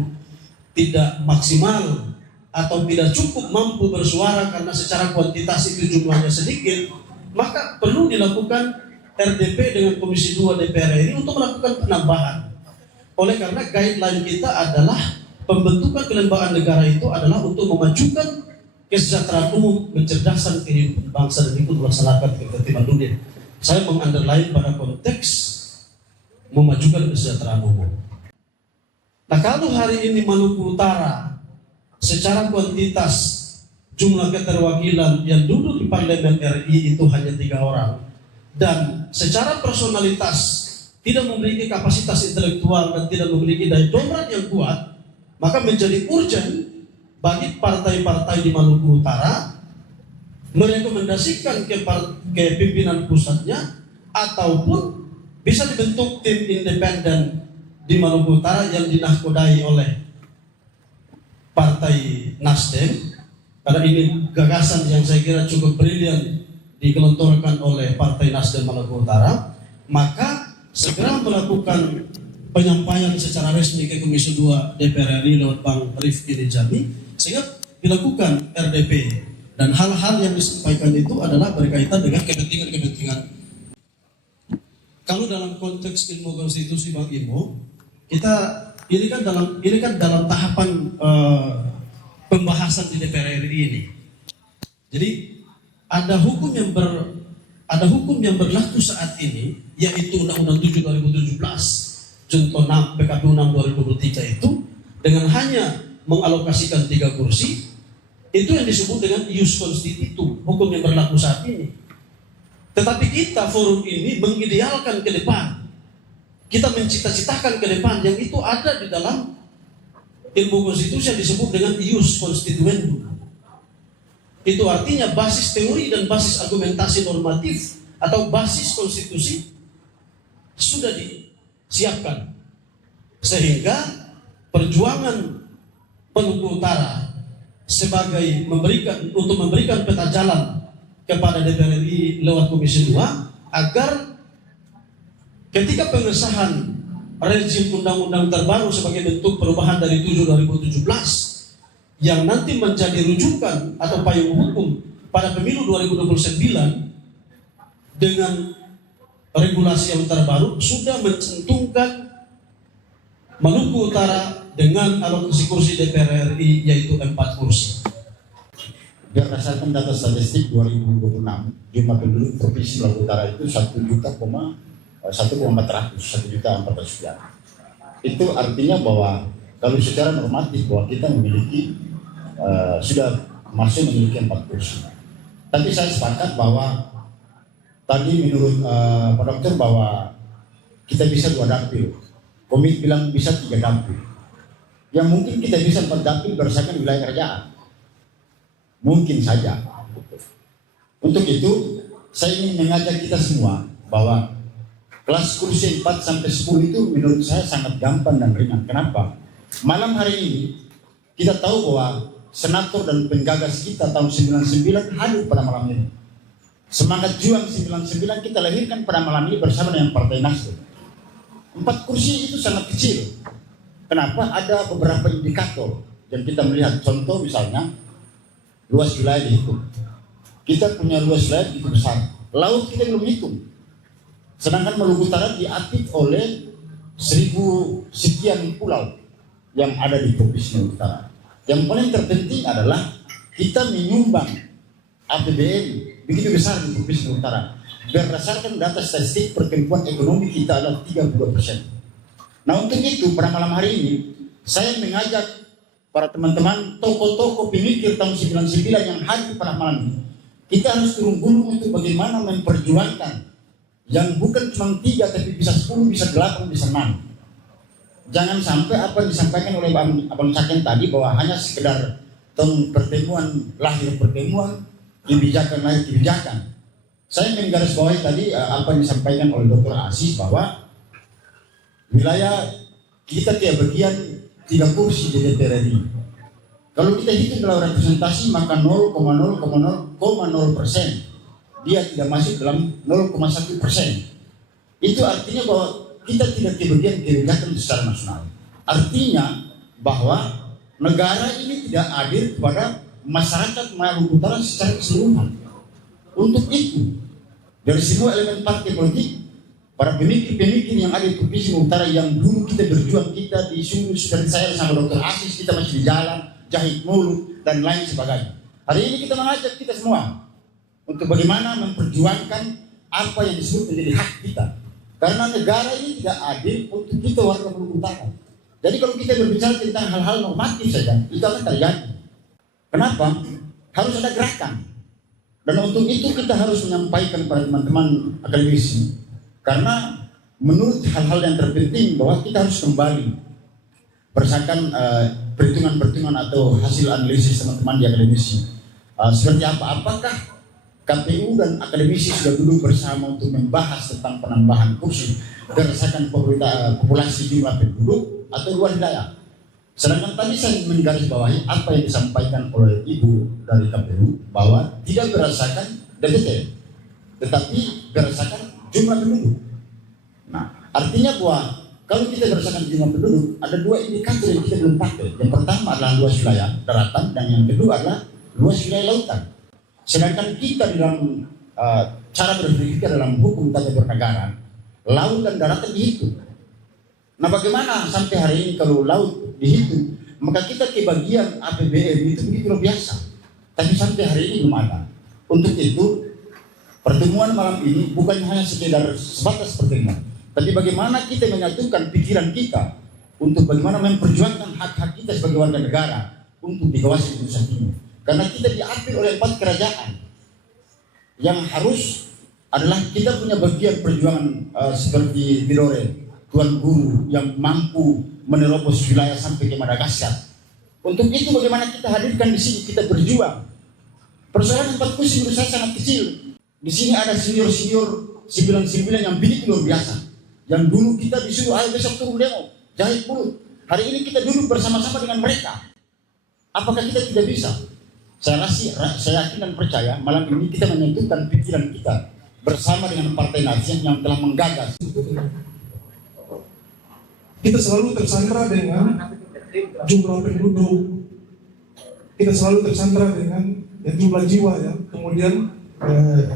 tidak maksimal atau tidak cukup mampu bersuara karena secara kuantitas itu jumlahnya sedikit, maka perlu dilakukan RDP dengan Komisi 2 DPR RI untuk melakukan penambahan. Oleh karena guideline kita adalah pembentukan kelembagaan negara itu adalah untuk memajukan kesejahteraan umum, mencerdaskan kehidupan bangsa dan ikut melaksanakan ketertiban dunia. Saya mengunderline pada konteks memajukan kesejahteraan umum. Nah, kalau hari ini Maluku Utara secara kuantitas jumlah keterwakilan yang duduk di Parlemen RI itu hanya 3 orang, dan secara personalitas tidak memiliki kapasitas intelektual dan tidak memiliki daya dobrak yang kuat, maka menjadi urgent bagi partai-partai di Maluku Utara merekomendasikan ke pimpinan pusatnya ataupun bisa dibentuk tim independen di Maluku Utara yang dinahkodai oleh Partai Nasdem, karena ini gagasan yang saya kira cukup brilian digelontorkan oleh Partai Nasdem Maluku Utara, maka segera melakukan penyampaian secara resmi ke Komisi 2 DPR RI lewat Bang Rifki Nijami, sehingga dilakukan RDP, dan hal-hal yang disampaikan itu adalah berkaitan dengan kepentingan-kepentingan. Kalau dalam konteks ilmu konstitusi Bang Imo, kita ini kan dalam tahapan pembahasan di DPR RI ini. Jadi ada hukum yang berlaku saat ini, yaitu Undang-Undang 7 2017, Junto 6 PKP 6 2023 itu dengan hanya mengalokasikan 3 kursi, itu yang disebut dengan ius constitutum, hukum yang berlaku saat ini. Tetapi kita forum ini mengidealkan ke depan, kita mencita-citakan ke depan yang itu ada di dalam ilmu konstitusi yang disebut dengan ius constituendum. Itu artinya basis teori dan basis argumentasi normatif atau basis konstitusi sudah disiapkan, sehingga perjuangan Maluku Utara sebagai memberikan peta jalan kepada DPR RI lewat Komisi 2 agar ketika pengesahan rezim undang-undang terbaru sebagai bentuk perubahan dari 7 2017 yang nanti menjadi rujukan atau payung hukum pada pemilu 2029 dengan regulasi yang terbaru sudah mencantumkan Maluku Utara dengan alokasi kursi DPR RI yaitu 4 kursi. Berdasarkan data statistik 2026, jumlah penduduk Provinsi Maluku Utara itu 1.400.000. Itu artinya bahwa kalau secara normatif bahwa kita memiliki sudah masuk memiliki 4 kursi. Tapi saya sepakat bahwa tadi menurut Pak Dokter bahwa kita bisa 2 dapil. Komit bilang bisa 3 dapil. Yang mungkin kita bisa 4 dapil berdasarkan wilayah kerjaan. Mungkin saja. Untuk itu saya ingin mengajak kita semua bahwa kelas kursi 4 sampai 10 itu menurut saya sangat gampang dan ringan. Kenapa? Malam hari ini kita tahu bahwa senator dan penggagas kita tahun 99 hadir pada malam ini. Semangat juang 99 kita lahirkan pada malam ini bersama dengan Partai Nasdem. 4 kursi itu sangat kecil. Kenapa? Ada beberapa indikator yang kita melihat. Contoh misalnya luas wilayah dihitung. Kita punya luas wilayah itu besar. Laut kita belum hitung. Sedangkan Maluku Utara diapit oleh 1000 sekian pulau yang ada di Provinsi Maluku Utara. Yang paling terpenting adalah kita menyumbang APBN begitu besar di Provinsi Maluku Utara. Berdasarkan data statistik pertumbuhan ekonomi kita adalah 32%. Nah untuk itu pada malam hari ini saya mengajak para teman-teman tokoh-tokoh pemikir tahun 99 yang hadir pada malam ini. Kita harus turun gunung untuk bagaimana memperjuangkan yang bukan cuma 3 tapi bisa 10, bisa 8, bisa 6. Jangan sampai apa yang disampaikan oleh Abang Saken tadi bahwa hanya sekedar pertemuan lahir pertemuan, kebijakan lahir kebijakan. Saya menggarisbawahi tadi apa yang disampaikan oleh Dr. Aziz bahwa wilayah kita tiap bagian 3 kursi di DPR RI. Kalau kita hitung dalam representasi maka 0,0,0,0% dia tidak masuk dalam 0,1%. Itu artinya bahwa kita tidak kebagian kebijakan secara nasional. Artinya bahwa negara ini tidak adil kepada masyarakat Maluku Utara secara keseluruhan. Untuk itu, dari semua elemen partai politik, para pemikir-pemikir yang ada di Provinsi Maluku Utara yang dulu kita berjuang, kita disuruh seperti saya sama Dr. Asis, kita masih di jalan, jahit mulut, dan lain sebagainya. Hari ini kita mengajak kita semua untuk bagaimana memperjuangkan apa yang disebut menjadi hak kita. Karena negara ini tidak adil untuk kita warga Maluku Utara. Jadi kalau kita berbicara tentang hal-hal normatif saja, itu akan terjadi. Kenapa? Harus ada gerakan. Dan untuk itu kita harus menyampaikan kepada teman-teman akademisi. Karena menurut hal-hal yang terpenting bahwa kita harus kembali berdasarkan perhitungan-perhitungan atau hasil analisis teman-teman di akademisi. Seperti apa? Apakah KPU dan akademisi sudah duduk bersama untuk membahas tentang penambahan kursi berdasarkan populasi jumlah penduduk atau luar wilayah? Sedangkan tadi saya menggarisbawahi apa yang disampaikan oleh Ibu dari KPU bahwa tidak berdasarkan DPT, tetapi berdasarkan jumlah penduduk. Nah, artinya bahwa kalau kita berdasarkan jumlah penduduk, ada dua indikator yang kita belum pakai. Yang pertama adalah luas wilayah daratan, dan yang kedua adalah luas wilayah lautan. Sedangkan kita dalam cara berpikir dalam hukum tata bernegara, laut dan daratan dihitung. Nah, bagaimana sampai hari ini kalau laut dihitung, maka kita kebagian APBN itu begitu luar biasa. Tapi sampai hari ini belum ada. Untuk itu, pertemuan malam ini bukan hanya sekedar sebatas pertemuan, tapi bagaimana kita menyatukan pikiran kita untuk bagaimana memperjuangkan hak-hak kita sebagai warga negara untuk di kawasan Indonesia Timur. Karena kita diambil oleh 4 kerajaan yang harus adalah kita punya bagian perjuangan seperti Tidore, Tuan Guru yang mampu menerobos wilayah sampai ke Madagaskar. Untuk itu bagaimana kita hadirkan di sini, kita berjuang. Persoalan 4 kursi menurut saya sangat kecil. Di sini ada senior-senior 9 yang begitu luar biasa. Yang dulu kita disuruh ayo besok turun demo, jahit mulut. Hari ini kita duduk bersama-sama dengan mereka. Apakah kita tidak bisa? Saya yakin dan percaya malam ini kita menyatukan pikiran kita bersama dengan Partai Nasdem yang telah menggagas. Kita selalu tersandra dengan jumlah penduduk, kita selalu tersandra dengan jumlah jiwa ya, kemudian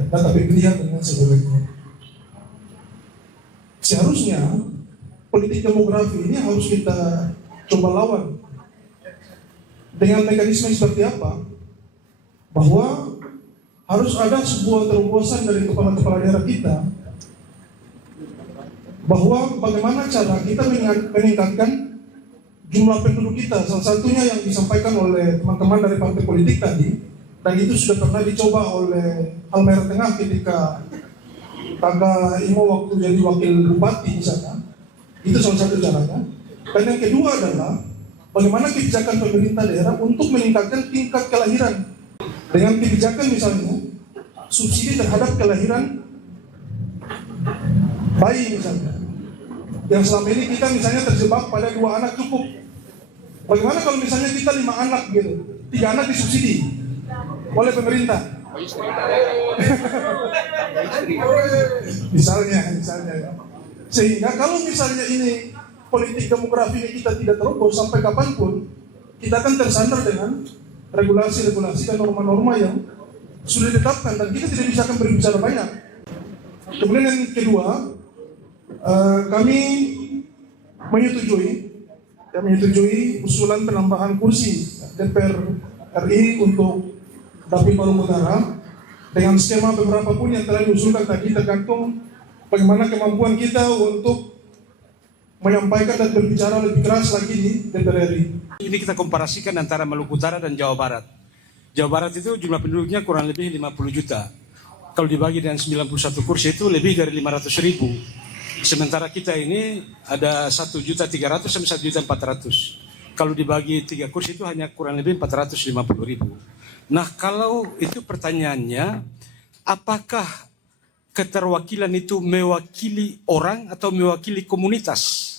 data pemilihan dengan sebagainya. Seharusnya politik demografi ini harus kita coba lawan dengan mekanisme seperti apa? Bahwa harus ada sebuah terobosan dari kepala-kepala daerah kita bahwa bagaimana cara kita meningkatkan jumlah penduduk kita. Salah satunya yang disampaikan oleh teman-teman dari partai politik tadi, dan itu sudah pernah dicoba oleh Halmahera Tengah ketika Kakak Imo waktu jadi wakil bupati di sana. Itu salah satu caranya. Dan yang kedua adalah bagaimana kebijakan pemerintah daerah untuk meningkatkan tingkat kelahiran dengan kebijakan misalnya subsidi terhadap kelahiran bayi misalnya. Yang selama ini kita misalnya terjebak pada 2 anak cukup. Bagaimana kalau misalnya kita 5 anak gitu, 3 anak disubsidi oleh pemerintah? misalnya. Sehingga kalau misalnya ini politik demografi ini kita tidak terobos sampai kapanpun, kita akan tersandar dengan regulasi-regulasi dan norma-norma yang sudah ditetapkan dan kita tidak bisa akan berbicara banyak. Kemudian yang kedua, kami menyetujui usulan penambahan kursi DPR RI untuk Dapil Maluku Utara dengan skema beberapa pun yang telah diusulkan tadi, tergantung bagaimana kemampuan kita untuk menyampaikan dan berbicara lebih keras lagi di DPR RI. Ini kita komparasikan antara Maluku Utara dan Jawa Barat. Jawa Barat itu jumlah penduduknya kurang lebih 50 juta. Kalau dibagi dengan 91 kursi itu lebih dari 500.000. Sementara kita ini ada 1.300.000 sampai 1.400.000. Kalau dibagi 3 kursi itu hanya kurang lebih 450.000. Nah, kalau itu pertanyaannya, apakah keterwakilan itu mewakili orang atau mewakili komunitas?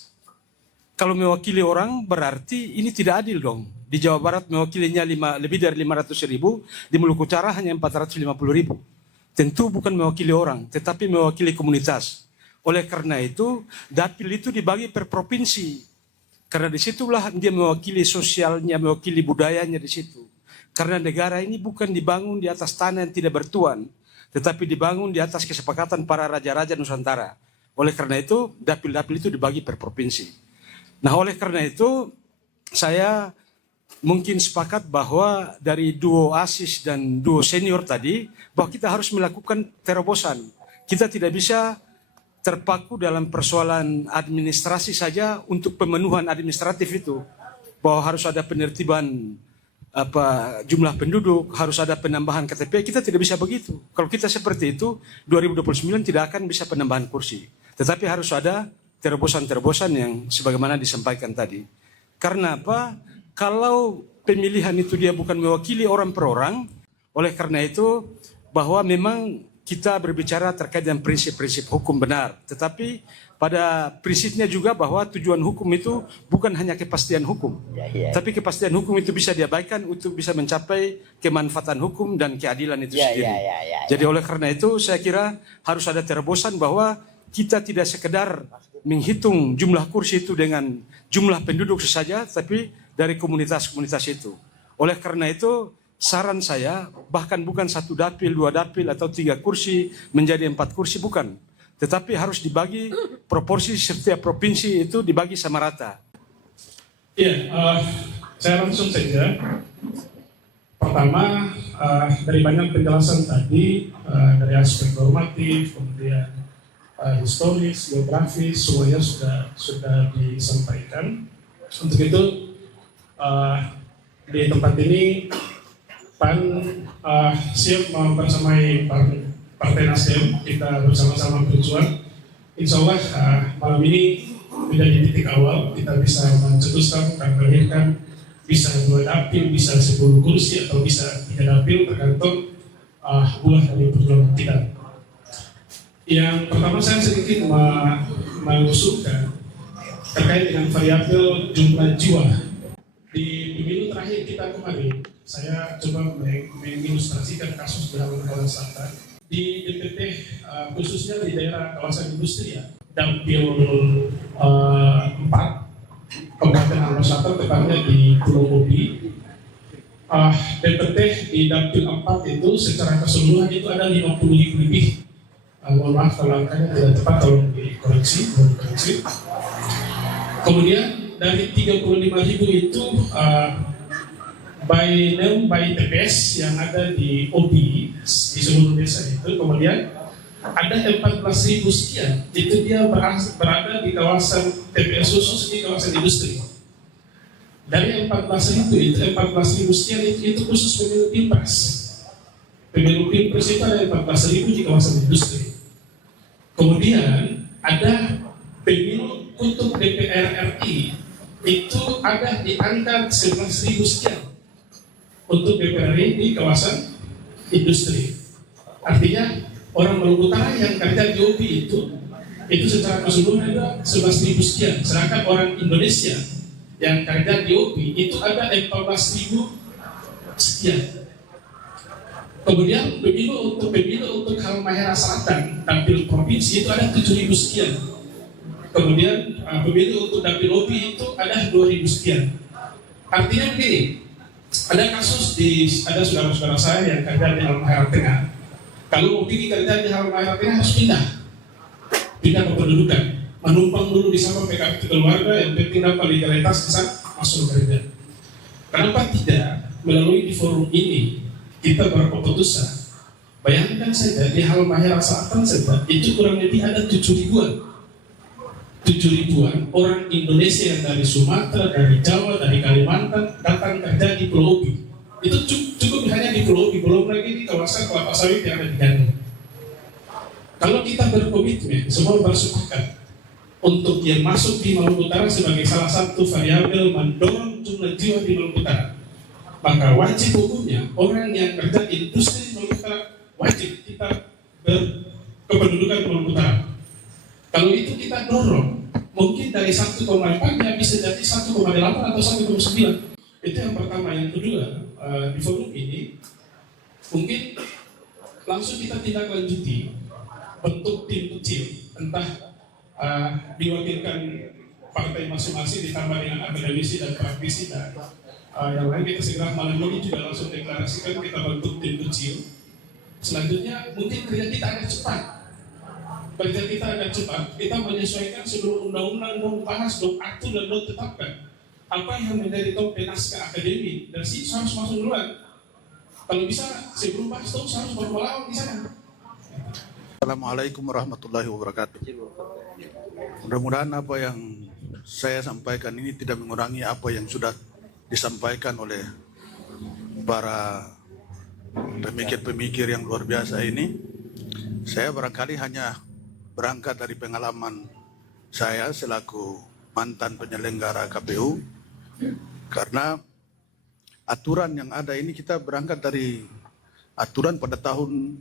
Kalau mewakili orang berarti ini tidak adil dong. Di Jawa Barat mewakilinya lebih dari 500.000, di Maluku Utara hanya 450.000. Tentu bukan mewakili orang, tetapi mewakili komunitas. Oleh karena itu, dapil itu dibagi per provinsi. Karena disitulah dia mewakili sosialnya, mewakili budayanya di situ. Karena negara ini bukan dibangun di atas tanah yang tidak bertuan, tetapi dibangun di atas kesepakatan para raja-raja Nusantara. Oleh karena itu, dapil-dapil itu dibagi per provinsi. Nah, oleh karena itu, saya mungkin sepakat bahwa dari duo ASIS dan duo senior tadi, bahwa kita harus melakukan terobosan. Kita tidak bisa terpaku dalam persoalan administrasi saja untuk pemenuhan administratif itu. Bahwa harus ada penertiban jumlah penduduk, harus ada penambahan KTP, kita tidak bisa begitu. Kalau kita seperti itu, 2029 tidak akan bisa penambahan kursi. Tetapi harus ada terobosan-terobosan yang sebagaimana disampaikan tadi. Karena apa? Kalau pemilihan itu dia bukan mewakili orang per orang, oleh karena itu bahwa memang kita berbicara terkait dengan prinsip-prinsip hukum benar. Tetapi pada prinsipnya juga bahwa tujuan hukum itu bukan hanya kepastian hukum. Tapi kepastian hukum itu bisa diabaikan untuk bisa mencapai kemanfaatan hukum dan keadilan itu sendiri. Jadi oleh karena itu saya kira harus ada terobosan bahwa kita tidak sekedar menghitung jumlah kursi itu dengan jumlah penduduk saja, tapi dari komunitas-komunitas itu. Oleh karena itu, saran saya bahkan bukan 1 dapil, 2 dapil atau 3 kursi menjadi 4 kursi, bukan. Tetapi harus dibagi proporsi setiap provinsi itu dibagi sama rata. Iya, saya langsung saja. Pertama, dari banyak penjelasan tadi, dari aspek normatif, kemudian historis, geografis, semuanya sudah disampaikan. Untuk itu, di tempat ini PAN siap mempersamai Partai Nasdem, kita bersama-sama berjuang. Insya Allah malam ini menjadi titik awal kita bisa mencetuskan dan melahirkan bisa 2 dapil, bisa 10 kursi atau bisa 3 dapil tergantung buah dari perjuangan kita. Yang pertama saya sedikit mengusulkan terkait dengan variabel jumlah jiwa. Di pemilu terakhir kita kemarin, saya coba mengilustrasikan kasus di Halaman Selatan. Di DPT, khususnya di daerah kawasan industri ya, dapil 4, Kabupaten Halaman Selatan, tepatnya di Pulau Bobi. DPT di dapil 4 itu secara keseluruhan itu ada 50.000 lebih. Mohon maaf kalau angkanya tidak tepat, tolong dikoreksi. Kemudian dari 35.000 itu by TPS yang ada di OB di seluruh desa itu, kemudian ada 14.000 sekian itu dia berada di kawasan TPS khusus di kawasan industri. Dari 14.000 itu 14.000 sekian itu khusus pemilu pilpres. Pemilu pilpres itu ada 14.000 di kawasan industri. Kemudian ada pemilu untuk DPR RI itu ada di angka 11.000 sekian untuk DPR RI di kawasan industri. Artinya orang Maluku Utara yang kerja di OB itu secara keseluruhan ada 11.000 sekian. Sedangkan orang Indonesia yang kerja di OB itu ada 14.000 sekian. Kemudian pemilu untuk Halmahera Selatan, dapil provinsi itu ada 7.000 sekian. Kemudian pemilu untuk dapil OB itu ada 2.000 sekian. Artinya begini, ada kasus ada saudara-saudara saya yang kerja di Halmahera Tengah. Kalau mau pergi kerja di Halmahera Tengah harus pindah kependudukan, menumpang dulu di sana PKP keluarga, yang penting dapat legalitas bisa masuk kerja. Kenapa tidak melalui di forum ini kita berkeputusan? Bayangkan saja di Halmahera Selatan saja itu kurang lebih ada 7.000-an orang Indonesia yang dari Sumatera, dari Jawa, dari Kalimantan datang kerja di Pulau Obi. Itu cukup hanya di Pulau Obi, belum lagi di kawasan kelapa sawit yang ada di Gandul. Kalau kita berkomitmen, semua bersepakat untuk yang masuk di Maluku Utara sebagai salah satu variabel mendorong jumlah jiwa di Maluku Utara, maka wajib hukumnya orang yang kerja di industri Maluku Utara wajib kita berkependudukan Maluku Utara. Kalau itu kita dorong, mungkin dari 1,4 bisa jadi 1,8 atau 1,9. Itu yang pertama. Yang kedua, di forum ini mungkin langsung kita tindak lanjuti bentuk tim kecil, entah diwakilkan partai masing-masing ditambah dengan akademisi dan praktisi dan yang lain, kita segera malam ini juga langsung deklarasikan kita bentuk tim kecil. Selanjutnya mungkin kerja kita agak cepat. Kerja kita agak cepat. Kita menyesuaikan seluruh undang-undang, dong bahas, dong atur dan dong tetapkan apa yang menjadi topik naskah akademik dan sih harus masuk duluan. Kalau bisa sebelum bahas dong harus bermelawan di sana. Assalamualaikum warahmatullahi wabarakatuh. Mudah-mudahan apa yang saya sampaikan ini tidak mengurangi apa yang sudah disampaikan oleh para pemikir-pemikir yang luar biasa ini. Saya barangkali hanya berangkat dari pengalaman saya selaku mantan penyelenggara KPU, karena aturan yang ada ini kita berangkat dari aturan pada tahun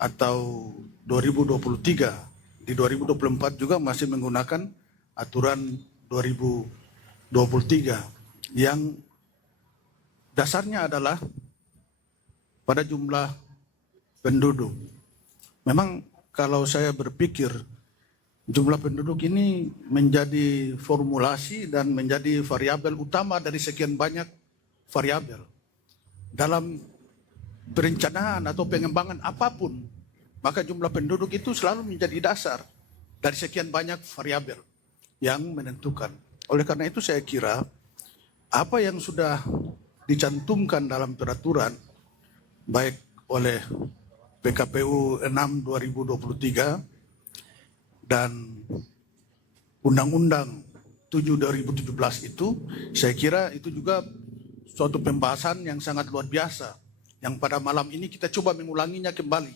atau 2023. Di 2024 juga masih menggunakan aturan 2023 yang dasarnya adalah pada jumlah penduduk. Memang kalau saya berpikir jumlah penduduk ini menjadi formulasi dan menjadi variabel utama dari sekian banyak variabel dalam perencanaan atau pengembangan apapun, maka jumlah penduduk itu selalu menjadi dasar dari sekian banyak variabel yang menentukan. Oleh karena itu saya kira apa yang sudah dicantumkan dalam peraturan baik oleh PKPU 6 2023 dan Undang-Undang 7 2017 itu, saya kira itu juga suatu pembahasan yang sangat luar biasa yang pada malam ini kita coba mengulanginya kembali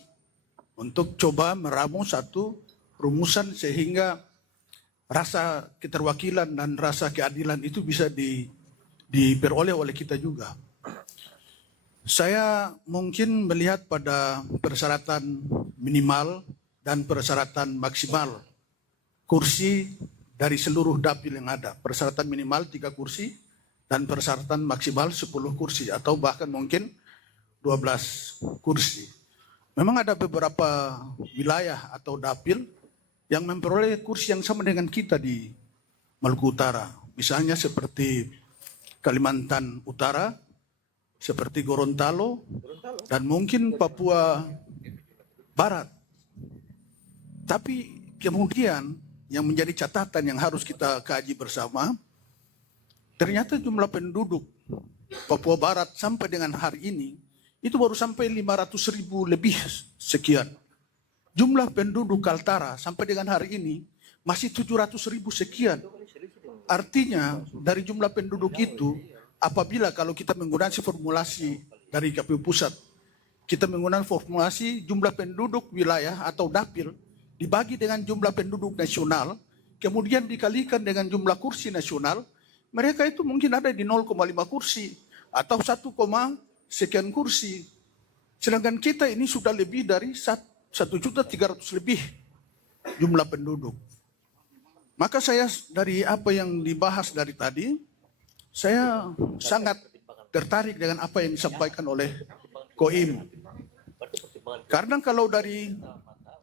untuk coba meramu satu rumusan sehingga rasa keterwakilan dan rasa keadilan itu bisa diperoleh oleh kita juga. Saya mungkin melihat pada persyaratan minimal dan persyaratan maksimal kursi dari seluruh dapil yang ada. Persyaratan minimal 3 kursi dan persyaratan maksimal 10 kursi atau bahkan mungkin 12 kursi. Memang ada beberapa wilayah atau dapil yang memperoleh kursi yang sama dengan kita di Maluku Utara. Misalnya seperti Kalimantan Utara, seperti Gorontalo, dan mungkin Papua Barat. Tapi kemudian yang menjadi catatan yang harus kita kaji bersama, ternyata jumlah penduduk Papua Barat sampai dengan hari ini itu baru sampai 500.000 lebih sekian. Jumlah penduduk Kaltara sampai dengan hari ini masih 700.000 sekian. Artinya dari jumlah penduduk itu, apabila kalau kita menggunakan formulasi dari KPU Pusat, kita menggunakan formulasi jumlah penduduk wilayah atau dapil dibagi dengan jumlah penduduk nasional, kemudian dikalikan dengan jumlah kursi nasional, mereka itu mungkin ada di 0,5 kursi atau 1, sekian kursi. Sedangkan kita ini sudah lebih dari 1.300.000 lebih jumlah penduduk. Maka saya dari apa yang dibahas dari tadi, saya sangat tertarik dengan apa yang disampaikan oleh Koim. Karena kalau dari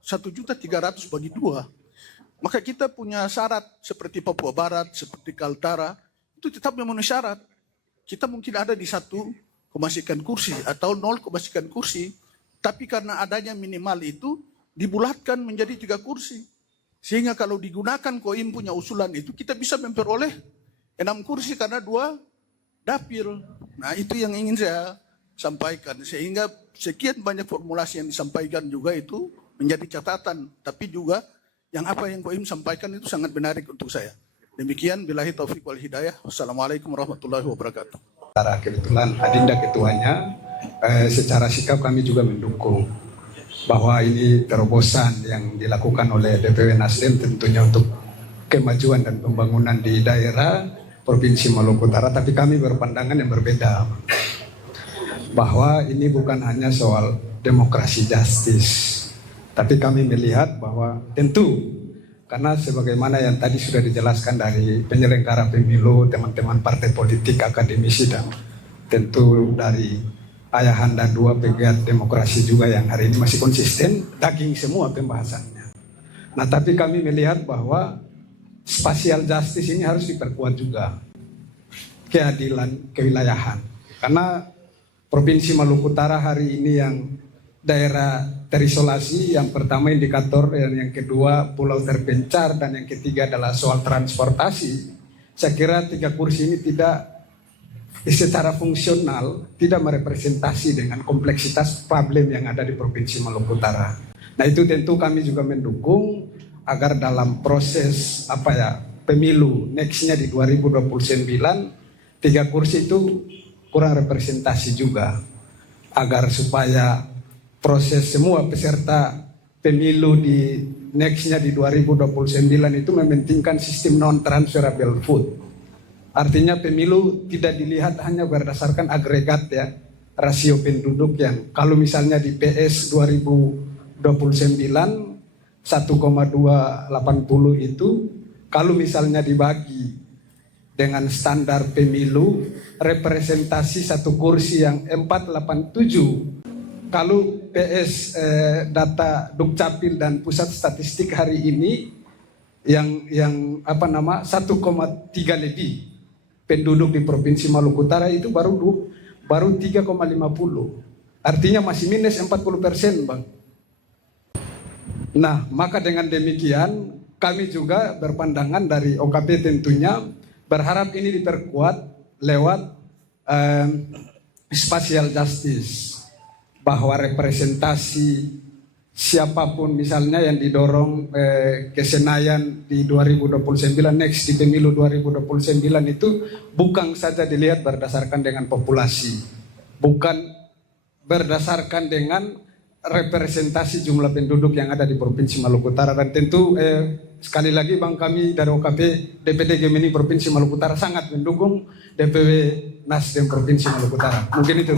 1.300.000 bagi 2, maka kita punya syarat seperti Papua Barat, seperti Kaltara, itu tetap memenuhi syarat. Kita mungkin ada di 1, sekian kursi atau 0, sekian kursi, tapi karena adanya minimal itu dibulatkan menjadi 3 kursi. Sehingga kalau digunakan Koim punya usulan itu, kita bisa memperoleh 6 kursi karena 2 dapil. Nah itu yang ingin saya sampaikan. Sehingga sekian banyak formulasi yang disampaikan juga itu menjadi catatan. Tapi juga yang apa yang Koim sampaikan itu sangat menarik untuk saya. Demikian, billahi taufiq wal hidayah. Wassalamualaikum warahmatullahi wabarakatuh. Kebetulan Adinda ketuanya, secara sikap kami juga mendukung bahwa ini terobosan yang dilakukan oleh DPW Nasdem tentunya untuk kemajuan dan pembangunan di daerah Provinsi Maluku Utara, tapi kami berpandangan yang berbeda bahwa ini bukan hanya soal demokrasi justice, tapi kami melihat bahwa tentu karena sebagaimana yang tadi sudah dijelaskan dari penyelenggara pemilu, teman-teman partai politik, akademisi, dan tentu dari ayahanda 2 pegiat demokrasi juga yang hari ini masih konsisten, daging semua pembahasannya. Nah, tapi kami melihat bahwa spatial justice ini harus diperkuat juga, keadilan kewilayahan. Karena Provinsi Maluku Utara hari ini yang daerah terisolasi, yang pertama indikator, yang kedua pulau terpencar, dan yang ketiga adalah soal transportasi. Saya kira 3 kursi ini tidak secara fungsional, tidak merepresentasi dengan kompleksitas problem yang ada di Provinsi Maluku Utara. Nah, itu tentu kami juga mendukung agar dalam proses pemilu nextnya di 2029 3 kursi itu kurang representasi juga, agar supaya proses semua peserta pemilu di nextnya di 2029 itu mementingkan sistem non transferable vote. Artinya pemilu tidak dilihat hanya berdasarkan agregat ya, rasio penduduk yang kalau misalnya di PS 2029 1,280 itu kalau misalnya dibagi dengan standar pemilu representasi 1 kursi yang 487. Kalau PS data Dukcapil dan Pusat Statistik hari ini yang 1,3 lebih penduduk di Provinsi Maluku Utara itu baru 3,50. Artinya masih minus 40%, Bang. Nah, maka dengan demikian kami juga berpandangan dari OKP tentunya berharap ini diperkuat lewat spatial justice, bahwa representasi siapapun misalnya yang didorong ke Senayan di 2029 next di pemilu 2029 itu bukan saja dilihat berdasarkan dengan populasi, bukan berdasarkan dengan representasi jumlah penduduk yang ada di Provinsi Maluku Utara. Dan tentu sekali lagi Bang, kami dari OKP DPD Gemini Provinsi Maluku Utara sangat mendukung DPW Nasdem Provinsi Maluku Utara. Mungkin itu.